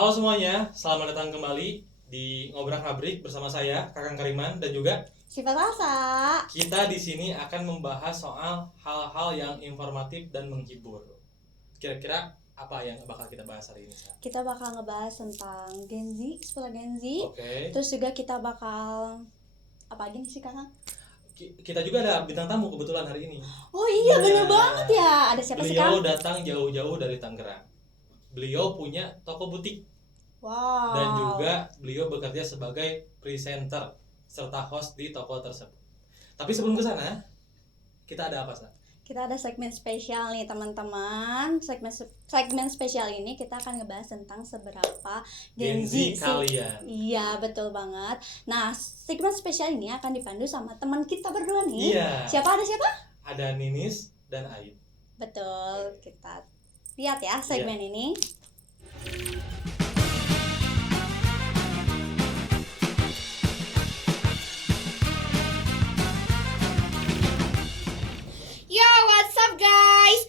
Halo semuanya, selamat datang kembali di Ngobrol Ngabrik bersama saya Kakang Kariman dan juga Sifat Salsa. kita di sini akan membahas soal hal-hal yang informatif dan menghibur. Kira-kira apa yang bakal kita bahas hari ini? Kita bakal ngebahas tentang Gen Z, seputar Gen Z. Oke. Terus juga kita bakal apa lagi nih sih Kakang? Kita juga ada bintang tamu kebetulan hari ini. Oh iya, Nah, bener banget ya. Ada siapa sih Beliau Kang? datang jauh-jauh dari Tangerang. Beliau punya toko butik Wow. dan juga beliau bekerja sebagai presenter serta host di toko tersebut. Tapi sebelum ke sana, kita ada apa, Sa? Kita ada segmen spesial nih teman-teman. Segmen spesial ini kita akan ngebahas tentang seberapa Gen Z sih. kalian. Iya, betul banget. Nah, segmen spesial ini akan dipandu sama teman kita berdua nih. Iya. Siapa? Ada Ninis dan Aid. Betul. Kita lihat ya segmen ini. Yo, what's up guys?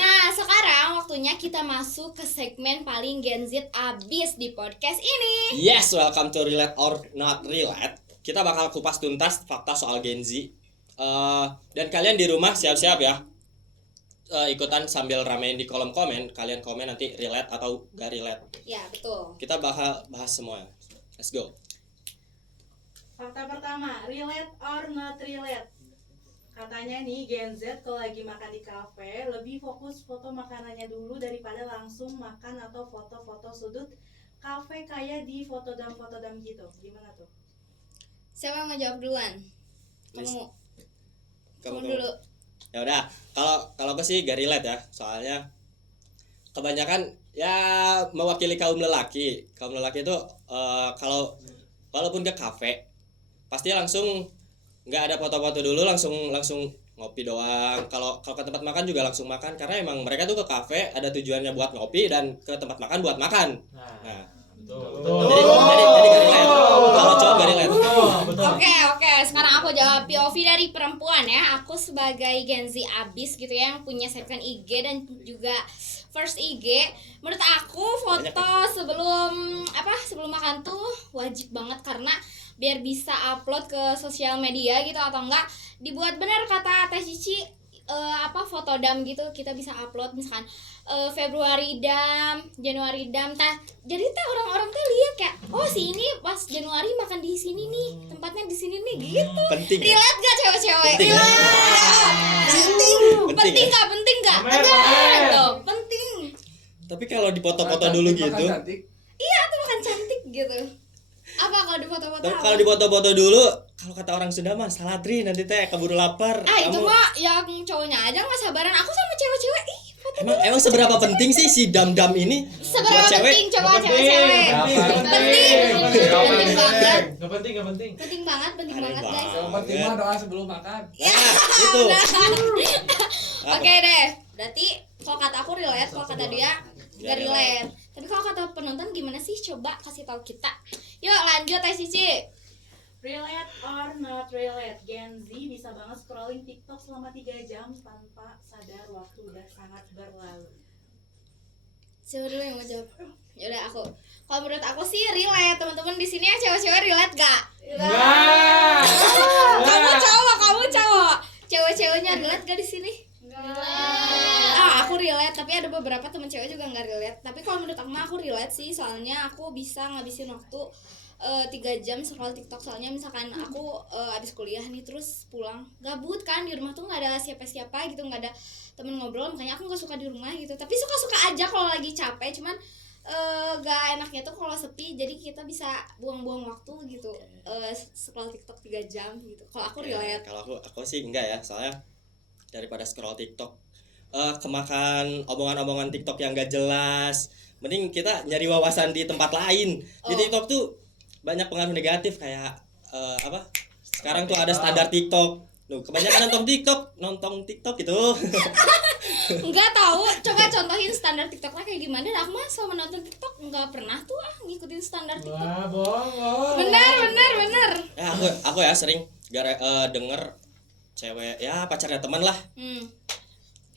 Nah, sekarang waktunya kita masuk ke segmen paling Gen Z abis di podcast ini. Yes, welcome to Relate or Not Relate. Kita bakal kupas tuntas fakta soal Gen Z. Dan kalian di rumah siap-siap ya. Ikutan sambil ramein di kolom komen. Kalian komen nanti relate atau gak relate. Ya, betul. Kita bakal bahas semua. Let's go. Fakta pertama, relate or not relate. Katanya nih Gen Z kalau lagi makan di kafe lebih fokus foto makanannya dulu daripada langsung makan atau foto-foto sudut kafe kayak di fotodam gitu. Gimana tuh? Siapa yang mau jawab duluan? Kamu dulu. Ya udah, kalau gue sih gak relate ya. Soalnya kebanyakan ya mewakili kaum lelaki. Kaum lelaki itu kalau walaupun ke kafe pasti langsung nggak ada foto-foto dulu, langsung ngopi doang. Kalau ke tempat makan juga langsung makan karena emang mereka tuh ke kafe ada tujuannya buat ngopi dan ke tempat makan buat makan. Nah, betul. jadi gak relate. Kalau cowok gak relate. Betul. Oke, sekarang aku jawab POV dari perempuan ya. Aku sebagai Gen Z abis gitu ya, yang punya second IG dan juga first IG. Menurut aku foto sebelum makan tuh wajib banget karena biar bisa upload ke sosial media gitu, atau enggak dibuat benar kata Teh Cici fotodam gitu, kita bisa upload misalkan Februari dam, Januari dam, jadi orang-orang tuh lihat kayak oh si ini pas Januari makan di sini nih, tempatnya di sini nih gitu. Penting ya? Relate gak cewek-cewek? Penting ya? Penting ya? penting gak? Penting. Tapi kalau di foto-foto dulu gitu. Iya, tuh makan cantik gitu. Apa kalau di foto-foto? Kalau di foto-foto dulu, kalau kata orang Sunda mah salatri nanti teh keburu lapar. Itu mah yang cowoknya aja nggak sabaran. Aku sama cewek-cewek foto Emang seberapa penting sih si dam-dam ini? seberapa buat cewek? penting coba cewek-cewek? Penting banget. Gak penting. Penting banget guys. Yang penting mah doa sebelum makan. Ya, itu. Oke deh. Berarti kalau kata aku relate, kalau kata dia gak relate. Tapi kalau kata penonton gimana sih? Coba kasih tahu kita. Yuk lanjut Teh Cici. Relate or not relate, Gen Z bisa banget scrolling TikTok selama 3 jam tanpa sadar waktu udah sangat berlalu. Siapa dulu yang mau jawab? Yaudah aku. Kalau menurut aku sih relate. Teman-teman di sini ya cewek-cewek relate gak? Enggak. Kamu cowok. Cewek-ceweknya relate gak di sini? Aku relate, tapi ada beberapa temen cewek juga nggak relate. Tapi kalau menurut aku relate sih, soalnya aku bisa ngabisin waktu 3 jam scroll TikTok. Soalnya misalkan aku abis kuliah nih terus pulang gabut kan, di rumah tuh nggak ada siapa-siapa gitu, nggak ada temen ngobrol, makanya aku nggak suka di rumah gitu. Tapi suka-suka aja kalau lagi capek, cuman gak enaknya tuh kalau sepi, jadi kita bisa buang-buang waktu gitu, scroll TikTok 3 jam gitu. Kalau aku relate. Kalau aku sih enggak ya, soalnya daripada scroll TikTok kemakan omongan-omongan TikTok yang gak jelas, mending kita nyari wawasan di tempat lain. Di TikTok tuh banyak pengaruh negatif kayak sekarang tuh ada standar TikTok. Kebanyakan nonton TikTok gitu. Enggak tahu, coba contohin standar TikToknya kayak gimana. Aku mah selama nonton TikTok enggak pernah tuh ngikutin standar TikTok. Wah, bohong. Bener. Ya aku ya sering denger cewek ya pacarnya teman lah.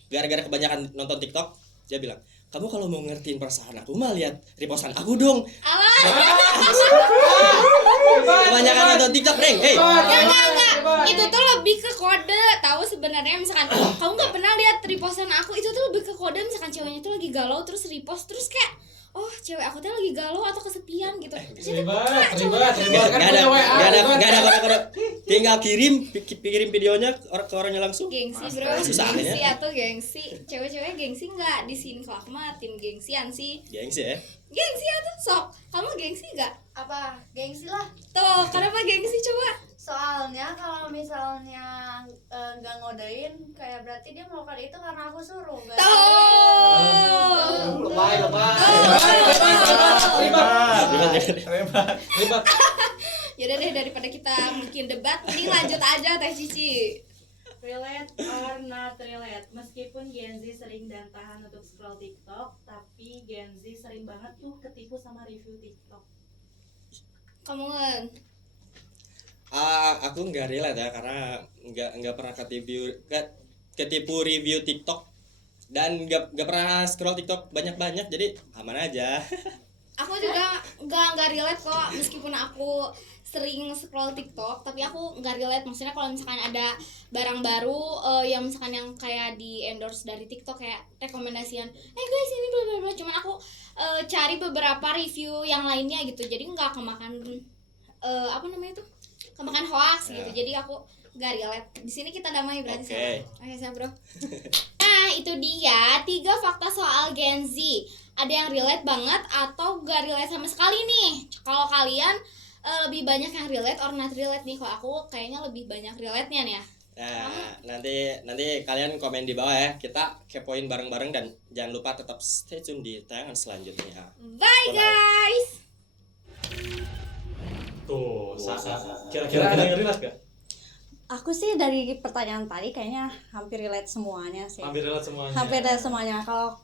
Gara-gara kebanyakan nonton TikTok, dia bilang, kamu kalau mau ngertiin perasaan aku mah lihat repostan aku dong. Kebanyakan nonton TikTok, Neng. Hey. Itu tuh lebih ke kode. Tahu sebenarnya misalkan kamu nggak pernah lihat repostan aku, itu tuh lebih ke kode. Misalkan ceweknya tuh lagi galau terus repost, terus kayak oh cewek aku tuh lagi galau atau kesepian gitu. Terus itu, Ribet kan Gak ada, punya WA. gak ada kode-kode. Tinggal kirim videonya ke orangnya langsung. Gengsi bro, Susah gengsi ya. atau gengsi. Cewek-cewek gengsi nggak di sini? Kalau aku mah tim gengsian sih. Gengsi ya. Gengsi atau sok? Kamu gengsi nggak? Apa gengsi lah, Tuh, kenapa gengsi coba? soalnya kalau misalnya nggak ngodein kayak berarti dia melakukan itu karena aku suruh nggak Tuh. Lebay. Ribet. Yaudah deh, daripada kita bikin debat, mending lanjut aja Teh Cici. Relate or not relate? Meskipun Gen Z sering dan tahan untuk scroll TikTok, tapi Gen Z sering banget tuh ketipu sama review TikTok. Kamu kan? Aku nggak relate ya karena nggak pernah ketipu review TikTok dan nggak pernah scroll TikTok banyak jadi aman aja. Aku juga nggak relate kok, meskipun aku sering scroll TikTok, tapi aku nggak relate. Maksudnya kalau misalkan ada barang baru yang misalkan yang kayak di endorse dari TikTok kayak rekomendasian, guys ini bla bla bla, cuman aku cari beberapa review yang lainnya gitu, jadi nggak kemakan apa namanya itu, kemakan hoax gitu. Jadi aku nggak relate. Di sini kita damai berarti. Oke. Siap bro. Nah itu dia 3 fakta soal Gen Z. Ada yang relate banget atau gak relate sama sekali nih. Kalau kalian lebih banyak yang relate or not relate nih. Kalau aku kayaknya lebih banyak relate-nya nih ya. Nah, nanti kalian komen di bawah ya. Kita kepoin bareng-bareng dan jangan lupa tetap stay tune di tayangan selanjutnya. Bye guys. Tuh, kira-kira ada yang relate gak? Aku sih dari pertanyaan tadi kayaknya hampir relate semuanya sih. Hampir relate semuanya. Hampir relate semuanya. Kalau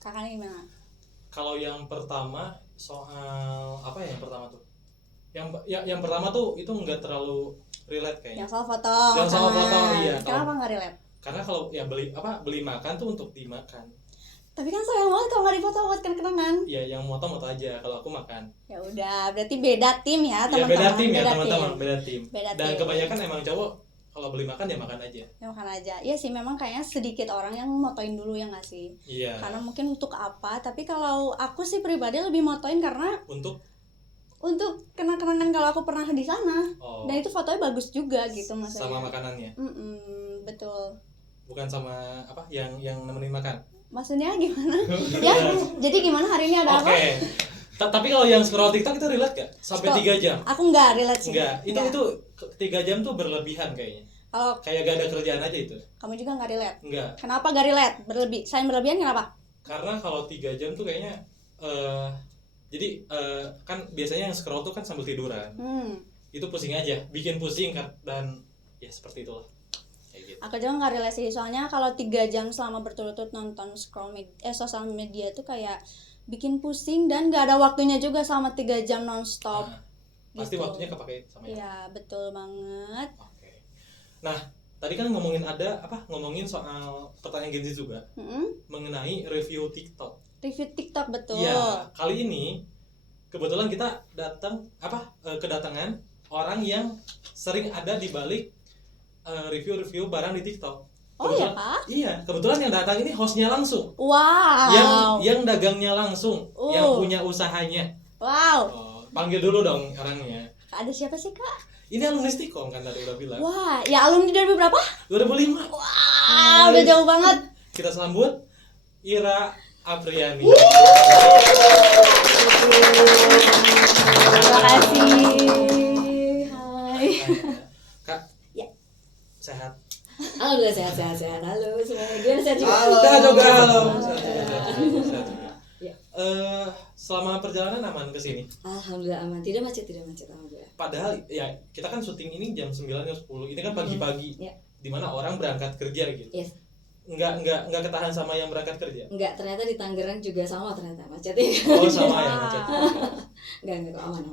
kakaknya gimana? Kalau yang pertama soal apa ya yang pertama tuh? Yang pertama tuh itu nggak terlalu relate kayaknya. Yang soal foto. Yang soal makanan. foto, iya. Kenapa nggak relate? Karena kalau ya beli makan tuh untuk dimakan. Tapi kan sayang banget kalau nggak difoto buat kenangan. Ya yang moto aja kalau aku makan. Ya udah, berarti beda tim ya Ya teman-teman. beda tim ya teman-teman, beda tim. Beda Dan tim. kebanyakan emang cowok kalau beli makan ya makan aja. Ya makan aja. Iya sih memang kayaknya sedikit orang yang motoin dulu ya nggak sih? Iya. Karena mungkin untuk apa? Tapi kalau aku sih pribadi lebih motoin karena Untuk kenang-kenangan kalau aku pernah di sana. oh, Dan itu fotonya bagus juga gitu maksudnya. sama makanannya. Betul. Bukan sama apa yang nemenin makan. Maksudnya gimana? Ya, jadi gimana hari ini ada Oke. apa? Tapi kalau yang scroll TikTok itu relate gak? Sampai Scroll. 3 jam? Aku nggak relate sih. Enggak. Nggak. Itu 3 jam tuh berlebihan kayaknya. Kalau Kayak gak ada kerjaan aja itu. kamu juga nggak relate. Enggak. Kenapa nggak relate? Selain berlebihan kenapa? Karena kalau 3 jam tuh kayaknya jadi kan biasanya yang scroll tuh kan sambil tiduran. Itu pusing aja, bikin pusing kan, dan ya seperti itulah. Kayak gitu. Aku juga nggak relate sih. Soalnya kalau 3 jam selama berturut-turut nonton sosial media tuh kayak bikin pusing dan nggak ada waktunya juga selama 3 jam nonstop. Nah, pasti gitu. waktunya kepake sama itu. Iya, betul banget. Oke. Nah, tadi kan ngomongin soal pertanyaan Gen Z juga mengenai review TikTok. Review TikTok betul. Iya, kali ini kebetulan kita kedatangan orang yang sering ada di balik review-review barang di TikTok. Oh ya Kak? Iya, kebetulan yang datang ini hostnya langsung. Wow. Yang dagangnya langsung, yang punya usahanya. Wow. Oh, panggil dulu dong orangnya. Ada siapa sih Kak? Ini alumni Stikom kan tadi udah bilang. Wah, ya alumni 2000 berapa? 2005. Wah, udah jauh banget. Kita sambut Ira Apriani. Terima kasih. Hai. Kak, Ya. sehat. Alhamdulillah sehat. Halo semuanya. Gimana sehat juga? Sehat juga. Halo. Sehat juga. Ya. Selama perjalanan aman ke sini. Alhamdulillah aman. Tidak macet alhamdulillah. Padahal ya kita kan syuting ini jam 9 jam 10. Ini kan pagi-pagi. Ya. Dimana orang berangkat kerja gitu. Yes. Enggak ketahan sama yang berangkat kerja. Enggak, ternyata di Tangerang juga sama ternyata macetnya. Oh, sama ya macet. Enggak kok aman.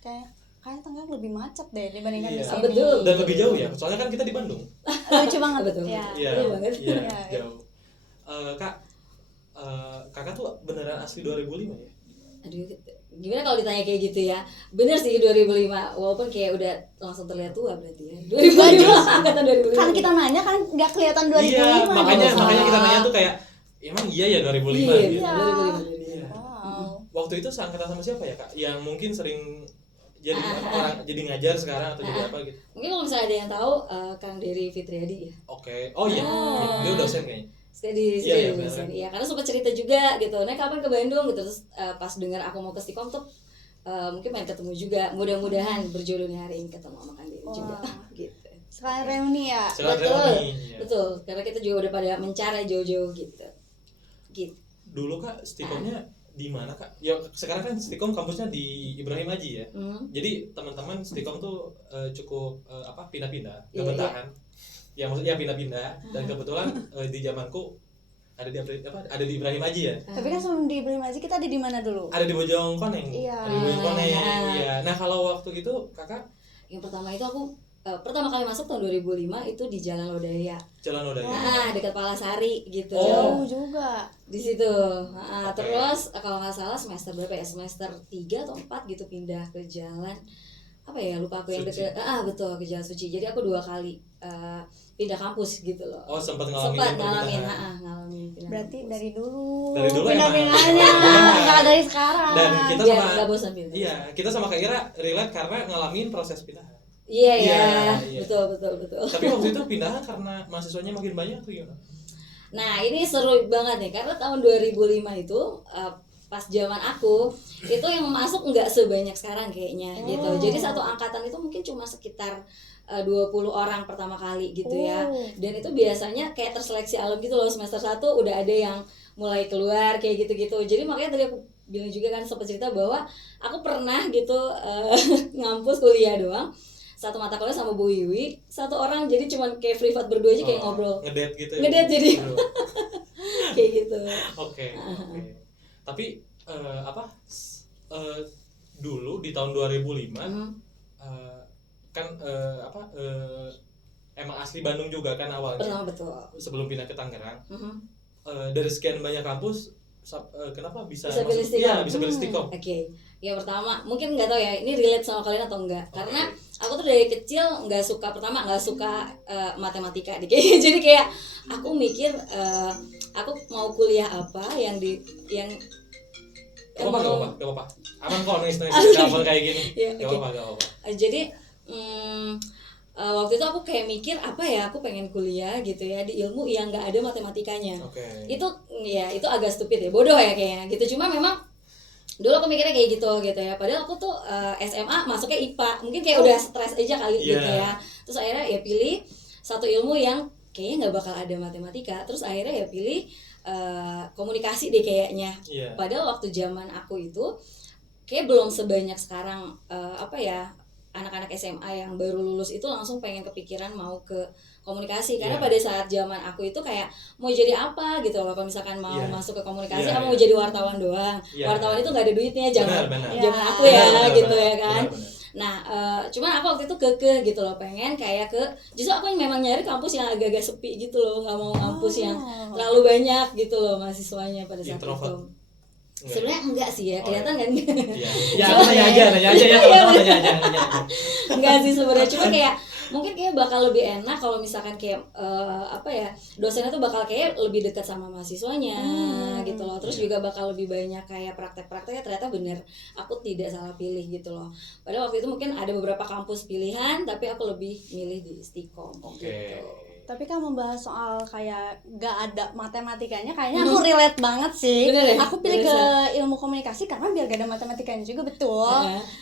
Kayak Tangerang lebih macet deh dibandingkan Iya. di sini. Betul. Dan lebih jauh ya. Soalnya kan kita di Bandung. Lucu banget. Betul. Ya. Iya. Iya banget. Iya, Iya. jauh. Kak, kakak tuh beneran asli 2005 ya? Aduh, gimana kalau ditanya kayak gitu ya? Bener sih 2005, walaupun kayak udah langsung terlihat tua berarti ya. 2005, angkatan 2005. Kan kita nanya kan nggak kelihatan 2005. Iya, makanya gitu. kita nanya tuh kayak emang iya ya 2005 Iya, gitu. 2005. Iya. Wow. Waktu itu seangkatan sama siapa ya kak? Yang mungkin sering jadi orang jadi ngajar sekarang atau jadi apa gitu? Mungkin kalau misalnya ada yang tahu Kang Dery Fitriadi ya. Oke, oh iya, dia dosen kayaknya. Sekali di Iya, iya, dosen. benar. Iya, karena sempat cerita juga gitu. Nah, kapan ke Bandung gitu terus pas dengar aku mau ke Stikom tuh mungkin main ketemu juga. Mudah-mudahan berjodoh nih hari ini ketemu sama Kang Dery juga gitu. Sekalian reuni ya. Sekarang Betul. reuni, iya. Betul, karena kita juga udah pada mencari jauh-jauh gitu. Gitu. Dulu kak Stikomnya di mana kak? Ya sekarang kan Stikom kampusnya di Ibrahim Haji ya. Jadi teman-teman Stikom tuh cukup pindah-pindah, Iya, gak bertahan. Ya maksudnya pindah-pindah dan kebetulan di zamanku ada di Ibrahim Haji ya. Tapi kan sebelum di Ibrahim Haji kita ada di mana dulu? Ada di Bojongkoneng. Iya. Ada di Bojongkoneng. Iya. Nah, kalau waktu itu kakak Yang pertama itu aku pertama kali masuk tahun 2005 itu di Jalan Lodaya. Jalan Lodaya. Dekat Palasari gitu. Jauh juga. Di situ. Oke. Terus kalau nggak salah semester berapa ya? Semester 3 atau 4 gitu pindah ke jalan apa ya? Lupa aku yang Suci. dekat. Betul, ke Jalan Suci. Jadi aku 2 kali pindah kampus gitu loh. Oh, sempat ngalamin Sempat perpindahan. ngalamin pindah Berarti kampus. dari dulu. Dari dulu pindah-pindahnya emang. nggak dari sekarang. Dan kita Biar sama nggak bosan pindah. Iya, kita sama Kak Ira relate karena ngalamin proses pindahan. Iya, Iya. betul. Tapi waktu itu pindahan karena mahasiswanya makin banyak atau gimana? Nah, ini seru banget nih karena tahun 2005 itu pas zaman aku itu yang masuk nggak sebanyak sekarang kayaknya gitu. Jadi satu angkatan itu mungkin cuma sekitar 20 orang pertama kali gitu ya. Dan itu biasanya kayak terseleksi alam gitu loh, semester 1 udah ada yang mulai keluar kayak gitu-gitu. Jadi makanya tadi aku bilang juga kan sempat cerita bahwa aku pernah gitu ngampus kuliah doang. Satu mata kuliah sama Bu Wiwi, satu orang jadi cuman kayak privat berdua aja kayak ngobrol. Ngedate gitu ya. Ngedate jadi. Kayak gitu. Oke. Tapi dulu di tahun 2005 kan emang asli Bandung juga kan awalnya. Pertama betul. Sebelum pindah ke Tangerang. Dari sekian banyak kampus kenapa bisa pilih Stikom? Iya, bisa pilih Stikom. Oke. Ya pertama mungkin nggak tahu ya ini relate sama kalian atau enggak. Karena aku tuh dari kecil nggak suka matematika jadi kayak aku mikir aku mau kuliah apa yang Gak apa-apa. Aman kok nulis gambar kayak gini. Iya, Gak apa-apa. Jadi waktu itu aku kayak mikir apa ya, aku pengen kuliah gitu ya di ilmu yang nggak ada matematikanya. Itu agak stupid ya, bodoh ya kayaknya gitu. Cuma memang dulu aku mikirnya kayak gitu ya. Padahal aku tuh SMA masuknya IPA, mungkin kayak udah stres aja kali gitu ya. Terus akhirnya ya pilih satu ilmu yang kayaknya nggak bakal ada matematika. Terus akhirnya ya pilih komunikasi deh kayaknya. Padahal waktu zaman aku itu kayak belum sebanyak sekarang anak-anak SMA yang baru lulus itu langsung pengen kepikiran mau ke komunikasi karena pada saat zaman aku itu kayak mau jadi apa gitu loh, kalau misalkan mau masuk ke komunikasi mau jadi wartawan doang. Wartawan itu nggak ada duitnya zaman aku gitu ya kan. Nah cuman aku waktu itu kekeh gitu loh, pengen kayak justru aku memang nyari kampus yang agak-agak sepi gitu loh, nggak mau kampus yang terlalu banyak gitu loh mahasiswanya pada saat itu. Sebenarnya enggak sih ya, kelihatan kan? Ya, nanya aja ya teman-teman, nanya aja. Enggak sih sebenarnya, cuma kayak mungkin kayak bakal lebih enak kalau misalkan kayak dosennya tuh bakal kayak lebih dekat sama mahasiswanya gitu loh. Terus juga bakal lebih banyak kayak praktek-prakteknya, ternyata bener aku tidak salah pilih gitu loh. Padahal waktu itu mungkin ada beberapa kampus pilihan, tapi aku lebih milih di Stikom gitu. Tapi kan membahas soal kayak gak ada matematikanya, kayaknya aku relate banget sih. Bener ya? Aku pilih ke ilmu komunikasi karena biar gak ada matematikanya juga, betul.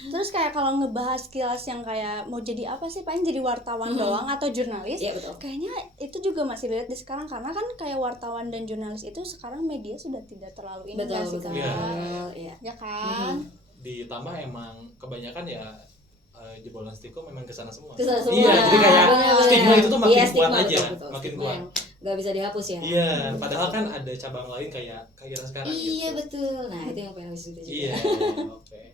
Terus kayak kalau ngebahas kilas yang kayak mau jadi apa sih, paling jadi wartawan doang atau jurnalis. Betul. Kayaknya itu juga masih relate di sekarang karena kan kayak wartawan dan jurnalis itu sekarang media sudah tidak terlalu ini kan. Ya kan. Ditambah emang kebanyakan ya jebolan Stikom memang kesana semua. Kesana semua. Iya, jadi kayak stigma itu tuh makin kuat aja, betul. makin kuat. Gak bisa dihapus ya. Iya, padahal kan ada cabang lain kayak Ira sekarang. Iya betul. Nah itu yang pengen cerita juga. Iya.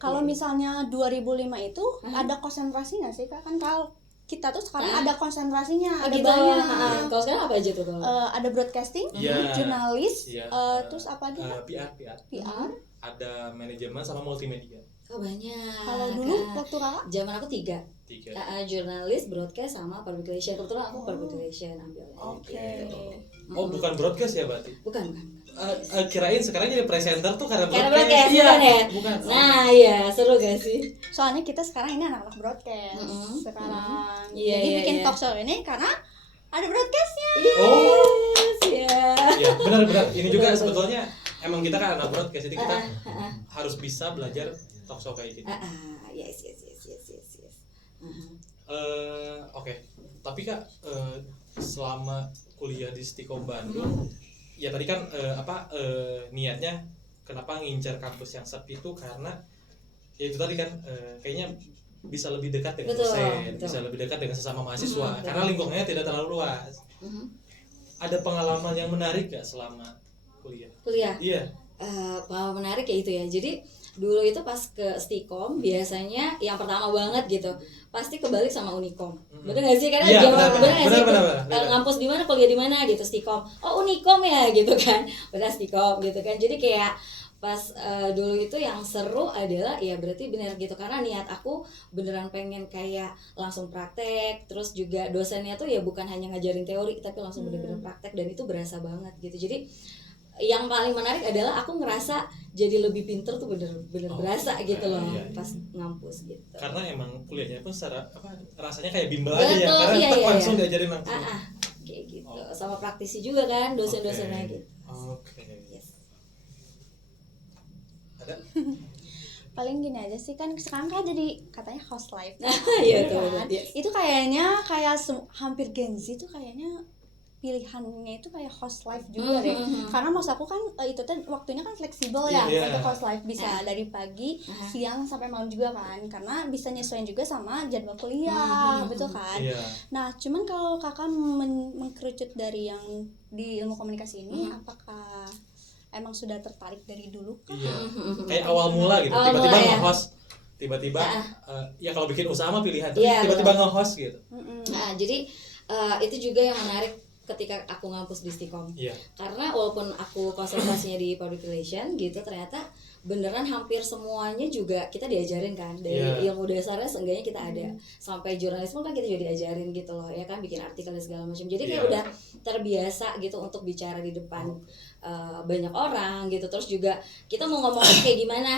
Kalau misalnya 2005 itu ada konsentrasi nggak sih kak? Kan kalau kita tuh sekarang ada konsentrasinya, ada gitu. banyak. Kalau sekarang apa aja tuh kalau? Ada broadcasting, jurnalis, terus apa lagi? PR. Ada manajemen sama multimedia. Oh banyak. Kalau dulu waktu kakak? Zaman aku 3. Jurnalis, broadcast sama public relation. Kebetulan aku public relation ambilnya. Oke. Oh bukan broadcast ya berarti? Bukan. Kirain sekarang jadi presenter tuh karena Karena broadcast. broadcast, bukan ya? Bukan. Nah iya, seru gak sih? Soalnya kita sekarang ini anak-anak broadcast sekarang. Iya, Jadi iya, bikin iya. talk show ini karena ada broadcastnya. Yes, ya. Ya benar-benar. Ini juga sebetulnya emang kita kan anak broadcast, jadi kita harus bisa belajar talk show kayak gitu. Yes. Oke. Tapi Kak, selama kuliah di Stikom Bandung, ya tadi kan niatnya kenapa ngincar kampus yang sepi itu karena ya itu tadi kan kayaknya bisa lebih dekat dengan dosen, bisa lebih dekat dengan sesama mahasiswa karena lingkungannya tidak terlalu luas. Ada pengalaman yang menarik gak selama kuliah? Iya. Pengalaman menarik ya itu ya. Jadi dulu itu pas ke Stikom biasanya yang pertama banget gitu pasti kebalik sama Unikom. Bener gak sih? Karena ngampus di mana, kuliah di mana gitu, Stikom. Oh Unikom ya gitu kan. Bener Stikom gitu kan. Jadi kayak pas dulu itu yang seru adalah ya berarti bener gitu karena niat aku beneran pengen kayak langsung praktek, terus juga dosennya tuh ya bukan hanya ngajarin teori tapi langsung bener-bener praktek dan itu berasa banget gitu. Jadi yang paling menarik adalah aku ngerasa jadi lebih pinter tuh bener-bener berasa gitu loh pas ngampus gitu. Karena emang kuliahnya pun secara rasanya kayak bimbel aja ya, karena langsung diajarin langsung. Kayak gitu. Sama praktisi juga kan dosen-dosennya gitu. Oke. Yes. Ada? Paling gini aja sih kan sekarang kan jadi katanya host live. Iya tuh. Kan? Itu kayaknya kayak hampir Gen Z tuh kayaknya pilihannya itu kayak host live juga deh. Karena maksud aku kan itu tuh waktunya kan fleksibel ya untuk host live bisa dari pagi, siang sampai malam juga kan. Karena bisa nyesuaiin juga sama jadwal kuliah, betul kan? Nah, cuman kalau kakak mengkerucut dari yang di ilmu komunikasi ini, apakah emang sudah tertarik dari dulu kan? Iya. Kayak awal mula gitu, tiba-tiba nge-host, tiba-tiba ya kalau bikin usaha mah pilihan, tiba-tiba nge-host gitu. Nah, jadi itu juga yang menarik ketika aku ngampus di Stikom. Karena walaupun aku konsentrasinya di public relation gitu, ternyata beneran hampir semuanya juga kita diajarin kan dari ilmu dasarnya seenggaknya kita ada. Sampai jurnalisme kan kita juga diajarin gitu loh, ya kan bikin artikel dan segala macam. Jadi kayak udah terbiasa gitu untuk bicara di depan banyak orang gitu. Terus juga kita mau ngomongin kayak gimana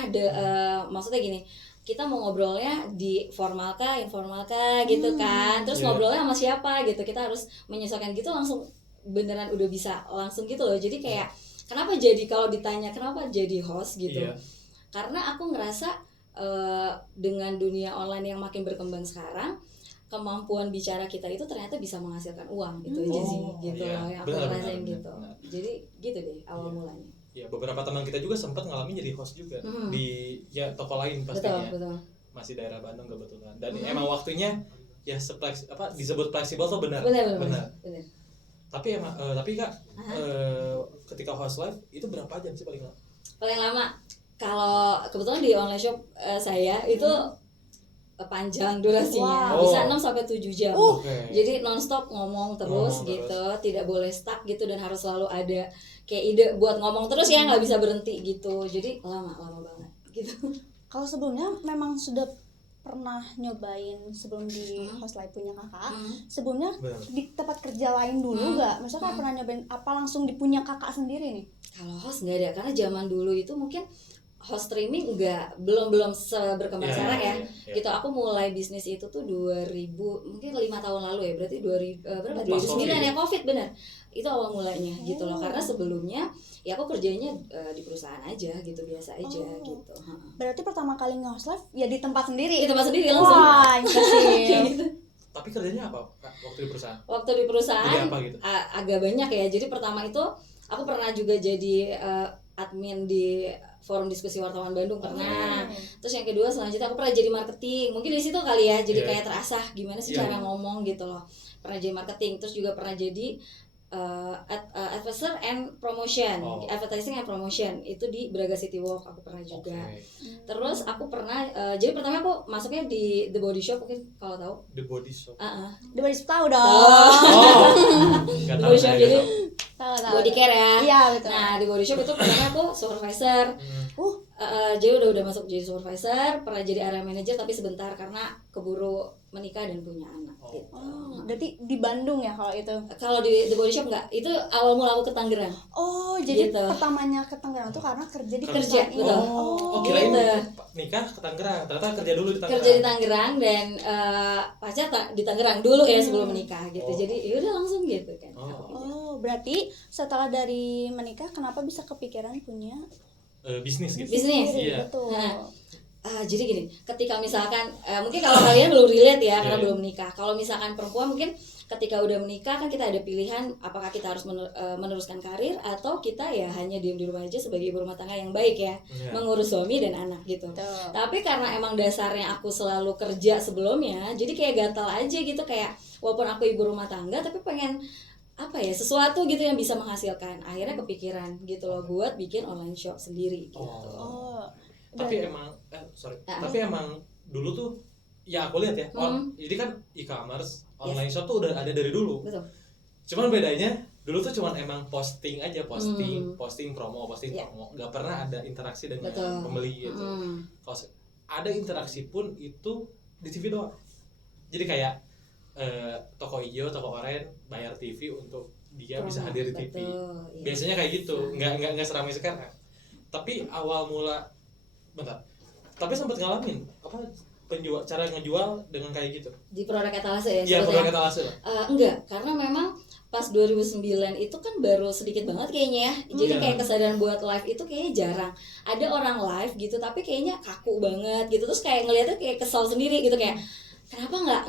maksudnya gini, kita mau ngobrolnya di formal kah, informal kah gitu kan. Terus ngobrolnya sama siapa gitu. Kita harus menyesuaikan gitu langsung beneran udah bisa langsung gitu loh. Jadi kayak kenapa jadi kalau ditanya kenapa jadi host gitu. Karena aku ngerasa dengan dunia online yang makin berkembang sekarang, kemampuan bicara kita itu ternyata bisa menghasilkan uang gitu aja sih gitu loh yang aku rasain gitu. Jadi gitu deh awal mulanya. Ya beberapa teman kita juga sempat ngalamin jadi host juga di toko lain pastinya. Betul. Masih daerah Bandung kebetulan. Dan emang waktunya ya disebut fleksibel tuh benar. Tapi emang tapi Kak ketika host live itu berapa jam sih paling lama? Paling lama kalau kebetulan di online shop saya itu panjang durasinya, bisa 6 sampai 7 jam. Jadi nonstop ngomong terus gitu, tidak boleh stuck gitu dan harus selalu ada kayak ide buat ngomong terus ya, nggak bisa berhenti gitu. Jadi lama banget gitu. Kalau sebelumnya memang sudah pernah nyobain sebelum di host live punya kakak, sebelumnya di tempat kerja lain dulu nggak? Maksudnya pernah nyobain apa langsung di punya kakak sendiri nih? Kalau host nggak ada, karena zaman dulu itu mungkin host streaming belum seberkembang sekarang ya. Gitu aku mulai bisnis itu tuh 2000 mungkin 5 tahun lalu ya. Berarti 2009 ya, Covid benar. Itu awal mulanya gitu loh. Karena sebelumnya ya aku kerjanya di perusahaan aja gitu, biasa aja gitu. Berarti pertama kali nge-host live ya di tempat sendiri. Di tempat sendiri langsung. Wah, gitu. Tapi kerjanya apa Kak waktu di perusahaan? Waktu di perusahaan jadi apa gitu? Agak banyak ya. Jadi pertama itu aku pernah juga jadi admin di forum diskusi wartawan Bandung pernah. Terus yang kedua selanjutnya aku pernah jadi marketing. Mungkin di situ kali ya, jadi kayak terasah gimana sih cara ngomong gitu loh. Pernah jadi marketing, terus juga pernah jadi advisor and promotion, advertising and promotion itu di Braga City Walk aku pernah juga. Terus aku pernah jadi pertama aku masuknya di The Body Shop, mungkin kalau tahu. The Body Shop. The Body Shop tahu dong. The Body Shop jadi tahu. body care ya. Iya betul. Nah di Body Shop itu pertama aku supervisor. Jadi udah masuk jadi supervisor, pernah jadi area manager tapi sebentar karena keburu menikah dan punya anak. Gitu. Berarti di Bandung ya kalau itu? Kalau di The Body Shop enggak, itu awal mula aku ke Tangerang. Jadi gitu. Pertamanya ke Tangerang tuh karena kerja di Kerja, perusahaan betul. ini. Kirain gitu. nikah ke Tangerang, ternyata kerja dulu di Tangerang. Kerja di Tangerang dan pacar di Tangerang dulu ya sebelum menikah gitu. Jadi ya udah langsung gitu kan. Berarti setelah dari menikah kenapa bisa kepikiran punya bisnis gitu. Bisnis. Iya. Betul. Jadi gini, ketika misalkan mungkin kalau kalian belum relate ya karena belum menikah. Kalau misalkan perempuan mungkin ketika udah menikah kan kita ada pilihan apakah kita harus meneruskan karir atau kita ya hanya diem di rumah aja sebagai ibu rumah tangga yang baik ya, mengurus suami dan anak gitu. Tapi karena emang dasarnya aku selalu kerja sebelumnya, jadi kayak gatal aja gitu, kayak walaupun aku ibu rumah tangga tapi pengen sesuatu gitu yang bisa menghasilkan. Akhirnya kepikiran gitu loh buat bikin online shop sendiri gitu. Tapi emang dulu tuh ya aku lihat ya, jadi kan e-commerce, online shop tuh udah ada dari dulu. Betul. Cuman bedanya dulu tuh cuman emang posting aja, posting promo, nggak pernah ada interaksi dengan pembeli gitu. Kalau ada interaksi pun itu di TV doang. Jadi kayak toko hijau, toko oranye bayar TV untuk dia bisa hadir di TV. Biasanya kayak gitu, nggak seramai sekarang. Tapi awal mula, tapi sempat ngalamin cara ngejual dengan kayak gitu di produk etalase ya? Iya, produk etalase lah. Enggak, karena memang pas 2009 itu kan baru sedikit banget kayaknya ya. Jadi kayak kesadaran buat live itu kayaknya jarang. Ada orang live gitu tapi kayaknya kaku banget gitu. Terus kayak ngeliatnya kayak kesal sendiri gitu, kayak kenapa